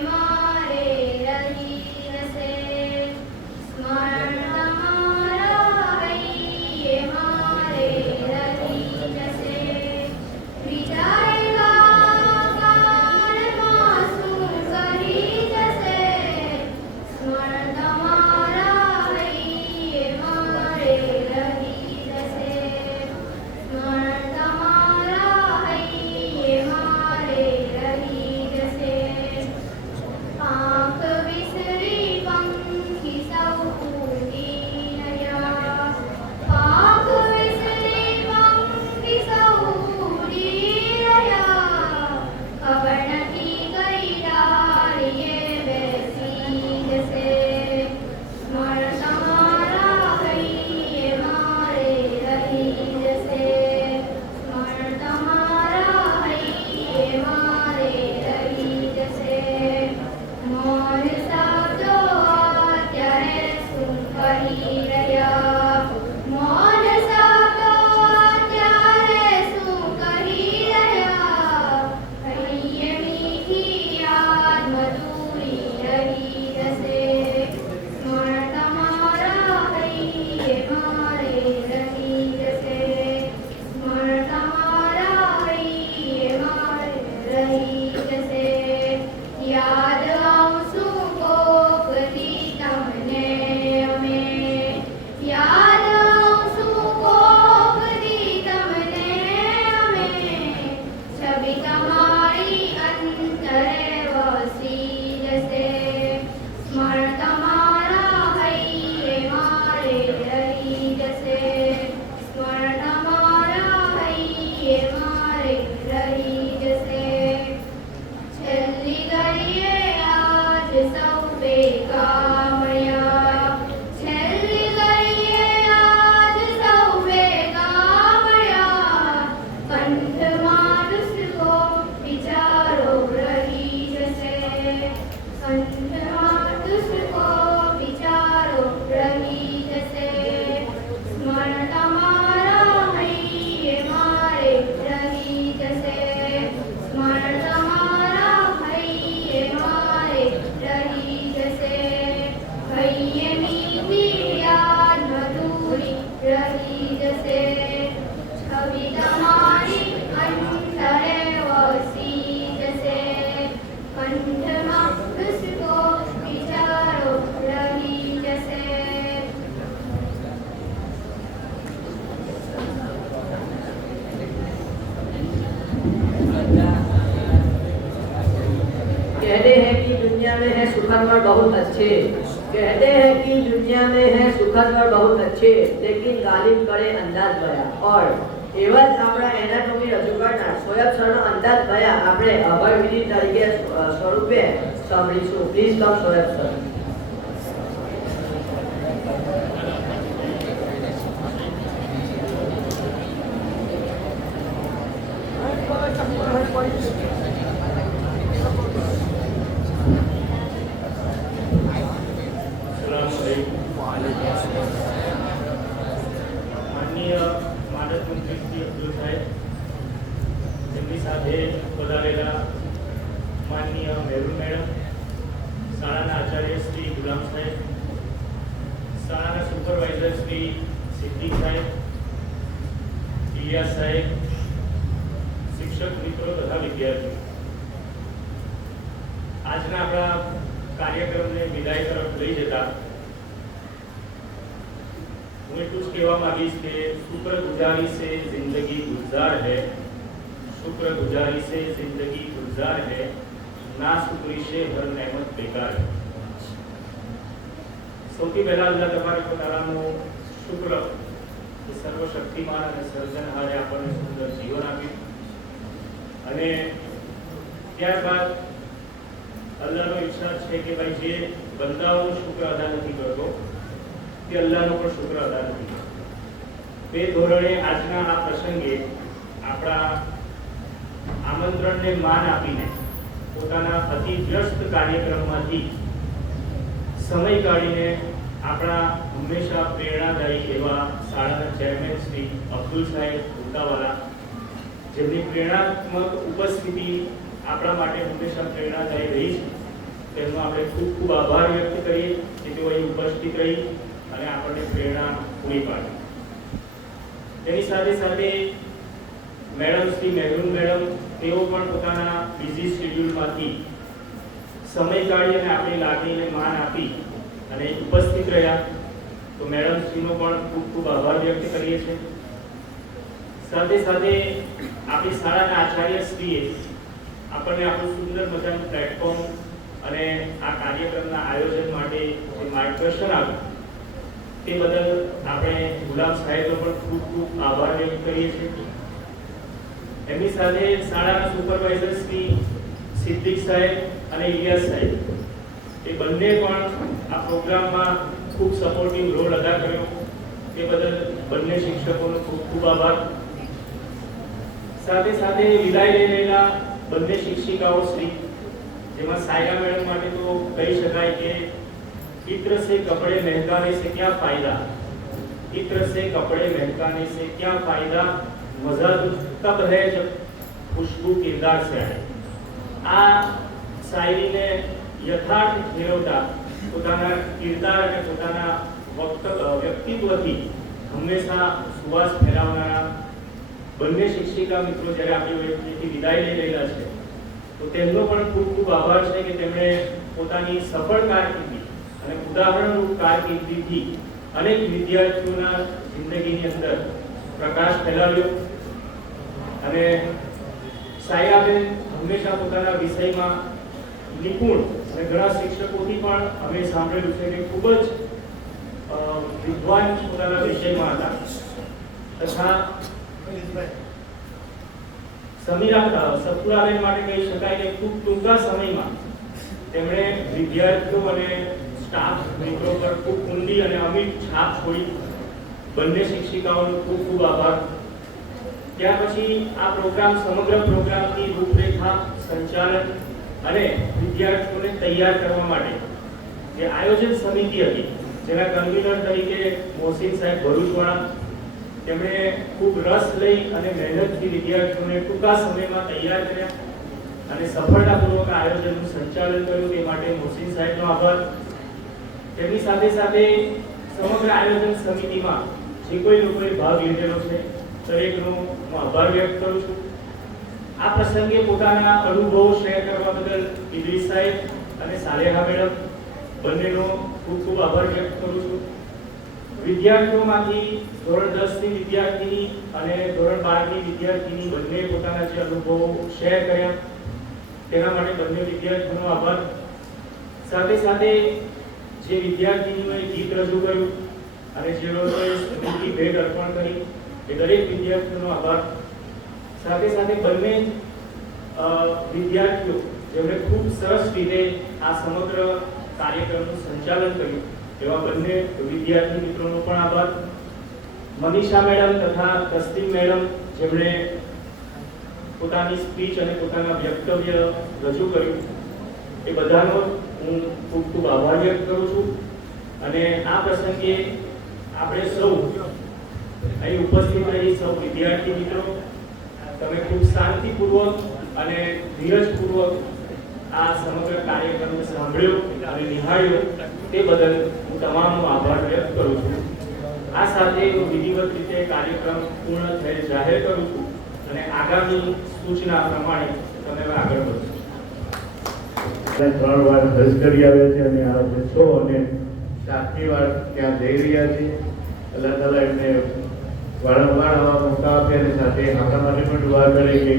તમારી અંતરે વસી જશે સ્મરણ તમારા હૈયે મારે રહી જશે સ્મરણ તમારા હૈયે મારે રહી જશે છેલ્લી ઘડીએ આજ સૌ ભેગા મળ્યા છેલ્લી ઘડીએ આજ સૌ ભેગા મળ્યા કંઠમાં દુસરો વિચારો રહી જશે કંઠમાં દુસરો વિચારો રહી જશે સ્મરણ તમારા હૈયે મારે રહી જશે સ્મરણ તમારા હૈયે મારે રહી જશે હૈયે મીઠી યાદ મધુરી રહી જશે છબી તમારી અંતરે વસી જશે કંઠમાં દુસરો વિચારો રહી જશે कहते हैं कि दुनिया में है सुखद और बहुत अच्छे कहते हैं कि दुनिया में है सुखद और बहुत अच्छे लेकिन गालिब करे अंदाज गया और એવા જ આપણા એનાટોમી રજૂ કરનાર સોયબ સરનો અંદાજ ગયા આપણે અભય વિધિ તરીકે સ્વરૂપે સાંભળીશું પ્લીઝ કમ સોયબ સર માનનીય માનદ મંત્રી શ્રી અબ્દુલ સાહેબ, તેમની સાથે પધારેલા માનનીય મહેરુન મેડમ, શાળાના આચાર્ય શ્રી ગુલામ સાહેબ, શાળાના સુપરવાઇઝર શ્રી સિદ્દીક સાહેબ, ઇલિયાસ સાહેબ, શિક્ષક મિત્રો તથા વિદ્યાર્થીઓ, આજના આપણા કાર્યક્રમને વિદાય તરફ લઈ જતા હું એટલું જ કહેવા માંગીશ કે શુક્ર ગુજારી સે જિંદગી ગુલजार है शुक्र गुजारी से जिंदगी गुलजार है ना शुक्री से हर नेमत बेकार है સૌથી પહેલા અલ્લાહ તબારક વ તઆલાનો શુક્ર કે સર્વશક્તિમાન અને સર્જનહારે આપણને સુંદર જીવન આપ્યું અને ત્યારબાદ અલ્લાહનો ઈર્ષાદ છે કે ભાઈ જે બંદાઓનો શુક્ર અદા નથી કરતો તે અલ્લાહનો પણ શુક્ર અદા નથી કરતો તે ધોરણે આજના આ પ્રસંગે આપણા આમંત્રણને માન આપીને પોતાના અતિ વ્યસ્ત કાર્યક્રમમાંથી સમય કાઢીને આપણા હંમેશા પ્રેરણાદાયી એવા શાળાના ચેરમેન શ્રી અબ્દુલ સાહેબ ઉતાવાલા, જેમની પ્રેરણાત્મક ઉપસ્થિતિ આપણા માટે હંમેશા પ્રેરણાદાયી રહી છે, તેમનો આપણે ખૂબ ખૂબ આભાર વ્યક્ત કરીએ કે તેઓ અહીં ઉપસ્થિત રહી અને આપણને પ્રેરણા પૂરી પાડી. તેની સાથે સાથે મેડમ શ્રી મહેરુન મેડમ, તેઓ પણ પોતાના બિઝી શેડ્યુલમાંથી સમય કાઢી અને આપણી લાગણીને માન આપી અને ઉપસ્થિત રહ્યા, તો મેડમ શ્રીનો પણ ખૂબ ખૂબ આભાર વ્યક્ત કરીએ છીએ. સાથે સાથે આપણી શાળાના આચાર્ય શ્રીએ આપણને આપણું સુંદર મજાનું પ્લેટફોર્મ અને આ કાર્યક્રમના આયોજન માટે જે માર્ગદર્શન આપ્યું તે બદલ આપણે ગુલામ સાહેબનો પણ ખૂબ ખૂબ આભાર વ્યક્ત કરીએ છીએ. એમની સાથે શાળાના સુપરવાઇઝર શ્રી સિદ્દીક સાહેબ અને ઇલિયાસ સાહેબ, એ બંને પણ આ પ્રોગ્રામમાં ખૂબ સપોર્ટિવ રોલ અદા કર્યો, તે બદલ બંને શિક્ષકોનો ખૂબ ખૂબ આભાર. સાથે સાથે વિદાય લઈ રહેલા બંને શિક્ષિકાઓ શ્રી, જેમાં સાયરા મેડમ માટે તો કહી શકાય કે इत्र से कपड़े महकाने से क्या फायदा, इत्र से कपड़े महकाने से क्या फायदा, मजा तब है जब खुशबू किरदार से आए. આ શાયરીને યથાર્થ ફેરવતા પોતાના કિરદાર અને પોતાના વ્યક્તિત્વથી હંમેશા સુવાસ ફેલાવનારા બંને શિક્ષિકા મિત્રો જ્યારે આપણી વચ્ચેથી વિદાય લઈ રહેલા છે, તો તેમનો પણ ખૂબ ખૂબ આભાર છે કે તેમણે પોતાની સફળ કારકિર્દી અને ઉદાહરણરૂપ કારકિર્દીથી અનેક વિદ્યાર્થીઓના જિંદગીની અંદર પ્રકાશ ફેલાવ્યો અને સાયરાબેન હંમેશા પોતાના વિષયમાં નિપુણ અને ઘણા શિક્ષકોથી પણ અમે સાંભળેલું છે કે ખૂબ જ વિદ્વાન પોતાના વિષયમાં હતા તથા સફુરાબેન માટે કહી શકાય કે ખૂબ ટૂંકા સમયમાં તેમણે વિદ્યાર્થીઓ અને સ્ટાફ મિત્રો પર ખૂબ ઊંડી અને અમિટ છાપ છોડી. બંને શિક્ષિકાઓનો ખૂબ ખૂબ આભાર. ત્યાર પછી આ પ્રોગ્રામ સમગ્ર પ્રોગ્રામની રૂપરેખા, સંચાલન અને વિદ્યાર્થીઓને તૈયાર કરવા માટે જે આયોજન સમિતિ હતી જેના કન્વીનર તરીકે મોહસિન સાહેબ ભરૂચવાળા, તેમણે ખૂબ રસ લઈ અને મહેનતથી વિદ્યાર્થીઓને ટૂંકા સમયમાં તૈયાર કર્યા અને સફળતાપૂર્વક આયોજનનું સંચાલન કર્યું. તે માટે મોહસિન સાહેબનો આભાર. તેમની સાથે સાથે સમગ્ર આયોજન સમિતિમાં જે કોઈ લોકોએ ભાગ લીધેલો છે દરેકનો હું આભાર વ્યક્ત કરું છું. આ પ્રસંગે પોતાના અનુભવો શેર કરવા બદલ ઇદ્રીસ સાહેબ અને સાલેહા મેડમ બંનેનો ખૂબ ખૂબ આભાર વ્યક્ત કરું છું. વિદ્યાર્થીઓમાંથી ધોરણ 10 ની વિદ્યાર્થીની અને ધોરણ 12 ની વિદ્યાર્થીની બંને પોતાના જે અનુભવો શેર કર્યા તેના માટે બંને વિદ્યાર્થીઓનો આભાર. સાથે સાથે જે વિદ્યાર્થીનીઓએ ગીત રજૂ કર્યું અને જે લોકોએ સ્મૃતિ ભેટ અર્પણ કરી એ દરેક વિદ્યાર્થીઓનો આભાર. સાથે સાથે બંને વિદ્યાર્થીઓ જેમણે ખૂબ સરસ રીતે આ સમગ્ર કાર્યક્રમનું સંચાલન કર્યું એવા બંને વિદ્યાર્થી મિત્રોનો પણ આભાર. મનીષા મેડમ તથા તસ્લીમ મેડમ જેમણે પોતાની સ્પીચ અને પોતાના વક્તવ્ય રજૂ કર્યું એ બધાનો હું ખૂબ ખૂબ આભાર વ્યક્ત કરું છું. અને આ પ્રસંગે આપણે સૌ અહીં ઉપસ્થિત રહી સૌ વિદ્યાર્થી મિત્રો તમે ખૂબ શાંતિપૂર્વક અને ધીરજપૂર્વક આ સમગ્ર કાર્યક્રમને સાંભળ્યો અને નિહાળ્યો તે બદલ હું તમામનો આભાર વ્યક્ત કરું છું. આ સાથે હું વિધિવત રીતે કાર્યક્રમ પૂર્ણ થયેલ જાહેર કરું છું અને આગામી સૂચના પ્રમાણે તમે આગળ વધો. 3 વાર હજ કરી આવ્યા છે અને આ 6 અને 7મી વાર ત્યાં જઈ રહ્યા છે. અલ્લાહ તાલા એમને વારંવાર આવા મોકા આપે અને સાથે આપણા માટે પણ દુઆ કરે કે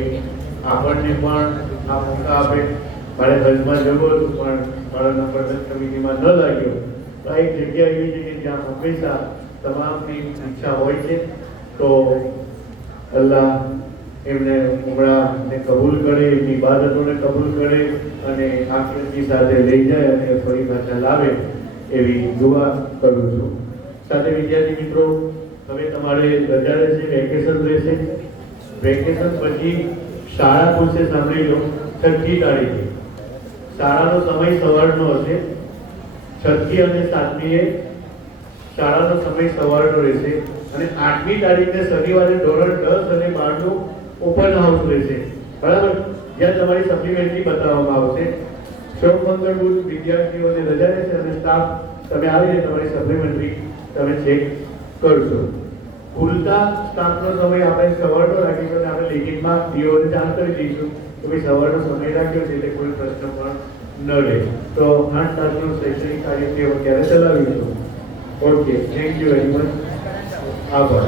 આપણને પણ આ મોકા આપે. મારે હજમાં જવું હતું પણ મારા નંબર 10 કમિટીમાં ન લાગ્યો. તો આ એક જગ્યા એવી છે કે જ્યાં હંમેશા તમામની ઈચ્છા હોય છે. તો અલ્લાહ એમને ઉમરાને કબૂલ કરે, એમની ઇબાદતોને કબૂલ કરે અને આખિરતની સાથે લઈ જાય અને ફરી પાછા લાવે એવી દુઆ કરું છું. સાથે વિદ્યાર્થી મિત્રો હવે તમારે રજા રહેશે, વેકેશન રહેશે. વેકેશન પછી શાળા ખુલશે. સાંભળી લો, 6મી તારીખે શાળાનો સમય સવારનો હશે. 6મી અને 7મીએ શાળાનો સમય સવારનો રહેશે અને 8મી તારીખે શનિવારે ધોરણ 10 અને 12નું ઓપન હાઉસ રહેશે. બરાબર, જ્યાં તમારી સપ્લિમેન્ટરી બતાવવામાં આવશે. સોમ, મંગળ, બુધ વિદ્યાર્થીઓને રજા રહેશે અને સ્ટાફ તમે આવીને તમારી સપ્લિમેન્ટરી તમે ચેક કરશો. ખુલતા સ્ટાફનો સમય આપણે સવારનો રાખીશું અને આપણે લેખિતમાં ડીઓને જાણ કરી દઈશું કે ભાઈ સવારનો સમય રાખ્યો છે એટલે કોઈ પ્રશ્ન પણ ન રહે. તો 8 તારીખનું શૈક્ષણિક કાર્ય ક્યારે ચલાવીશું. Okay, thank you very much. આભાર.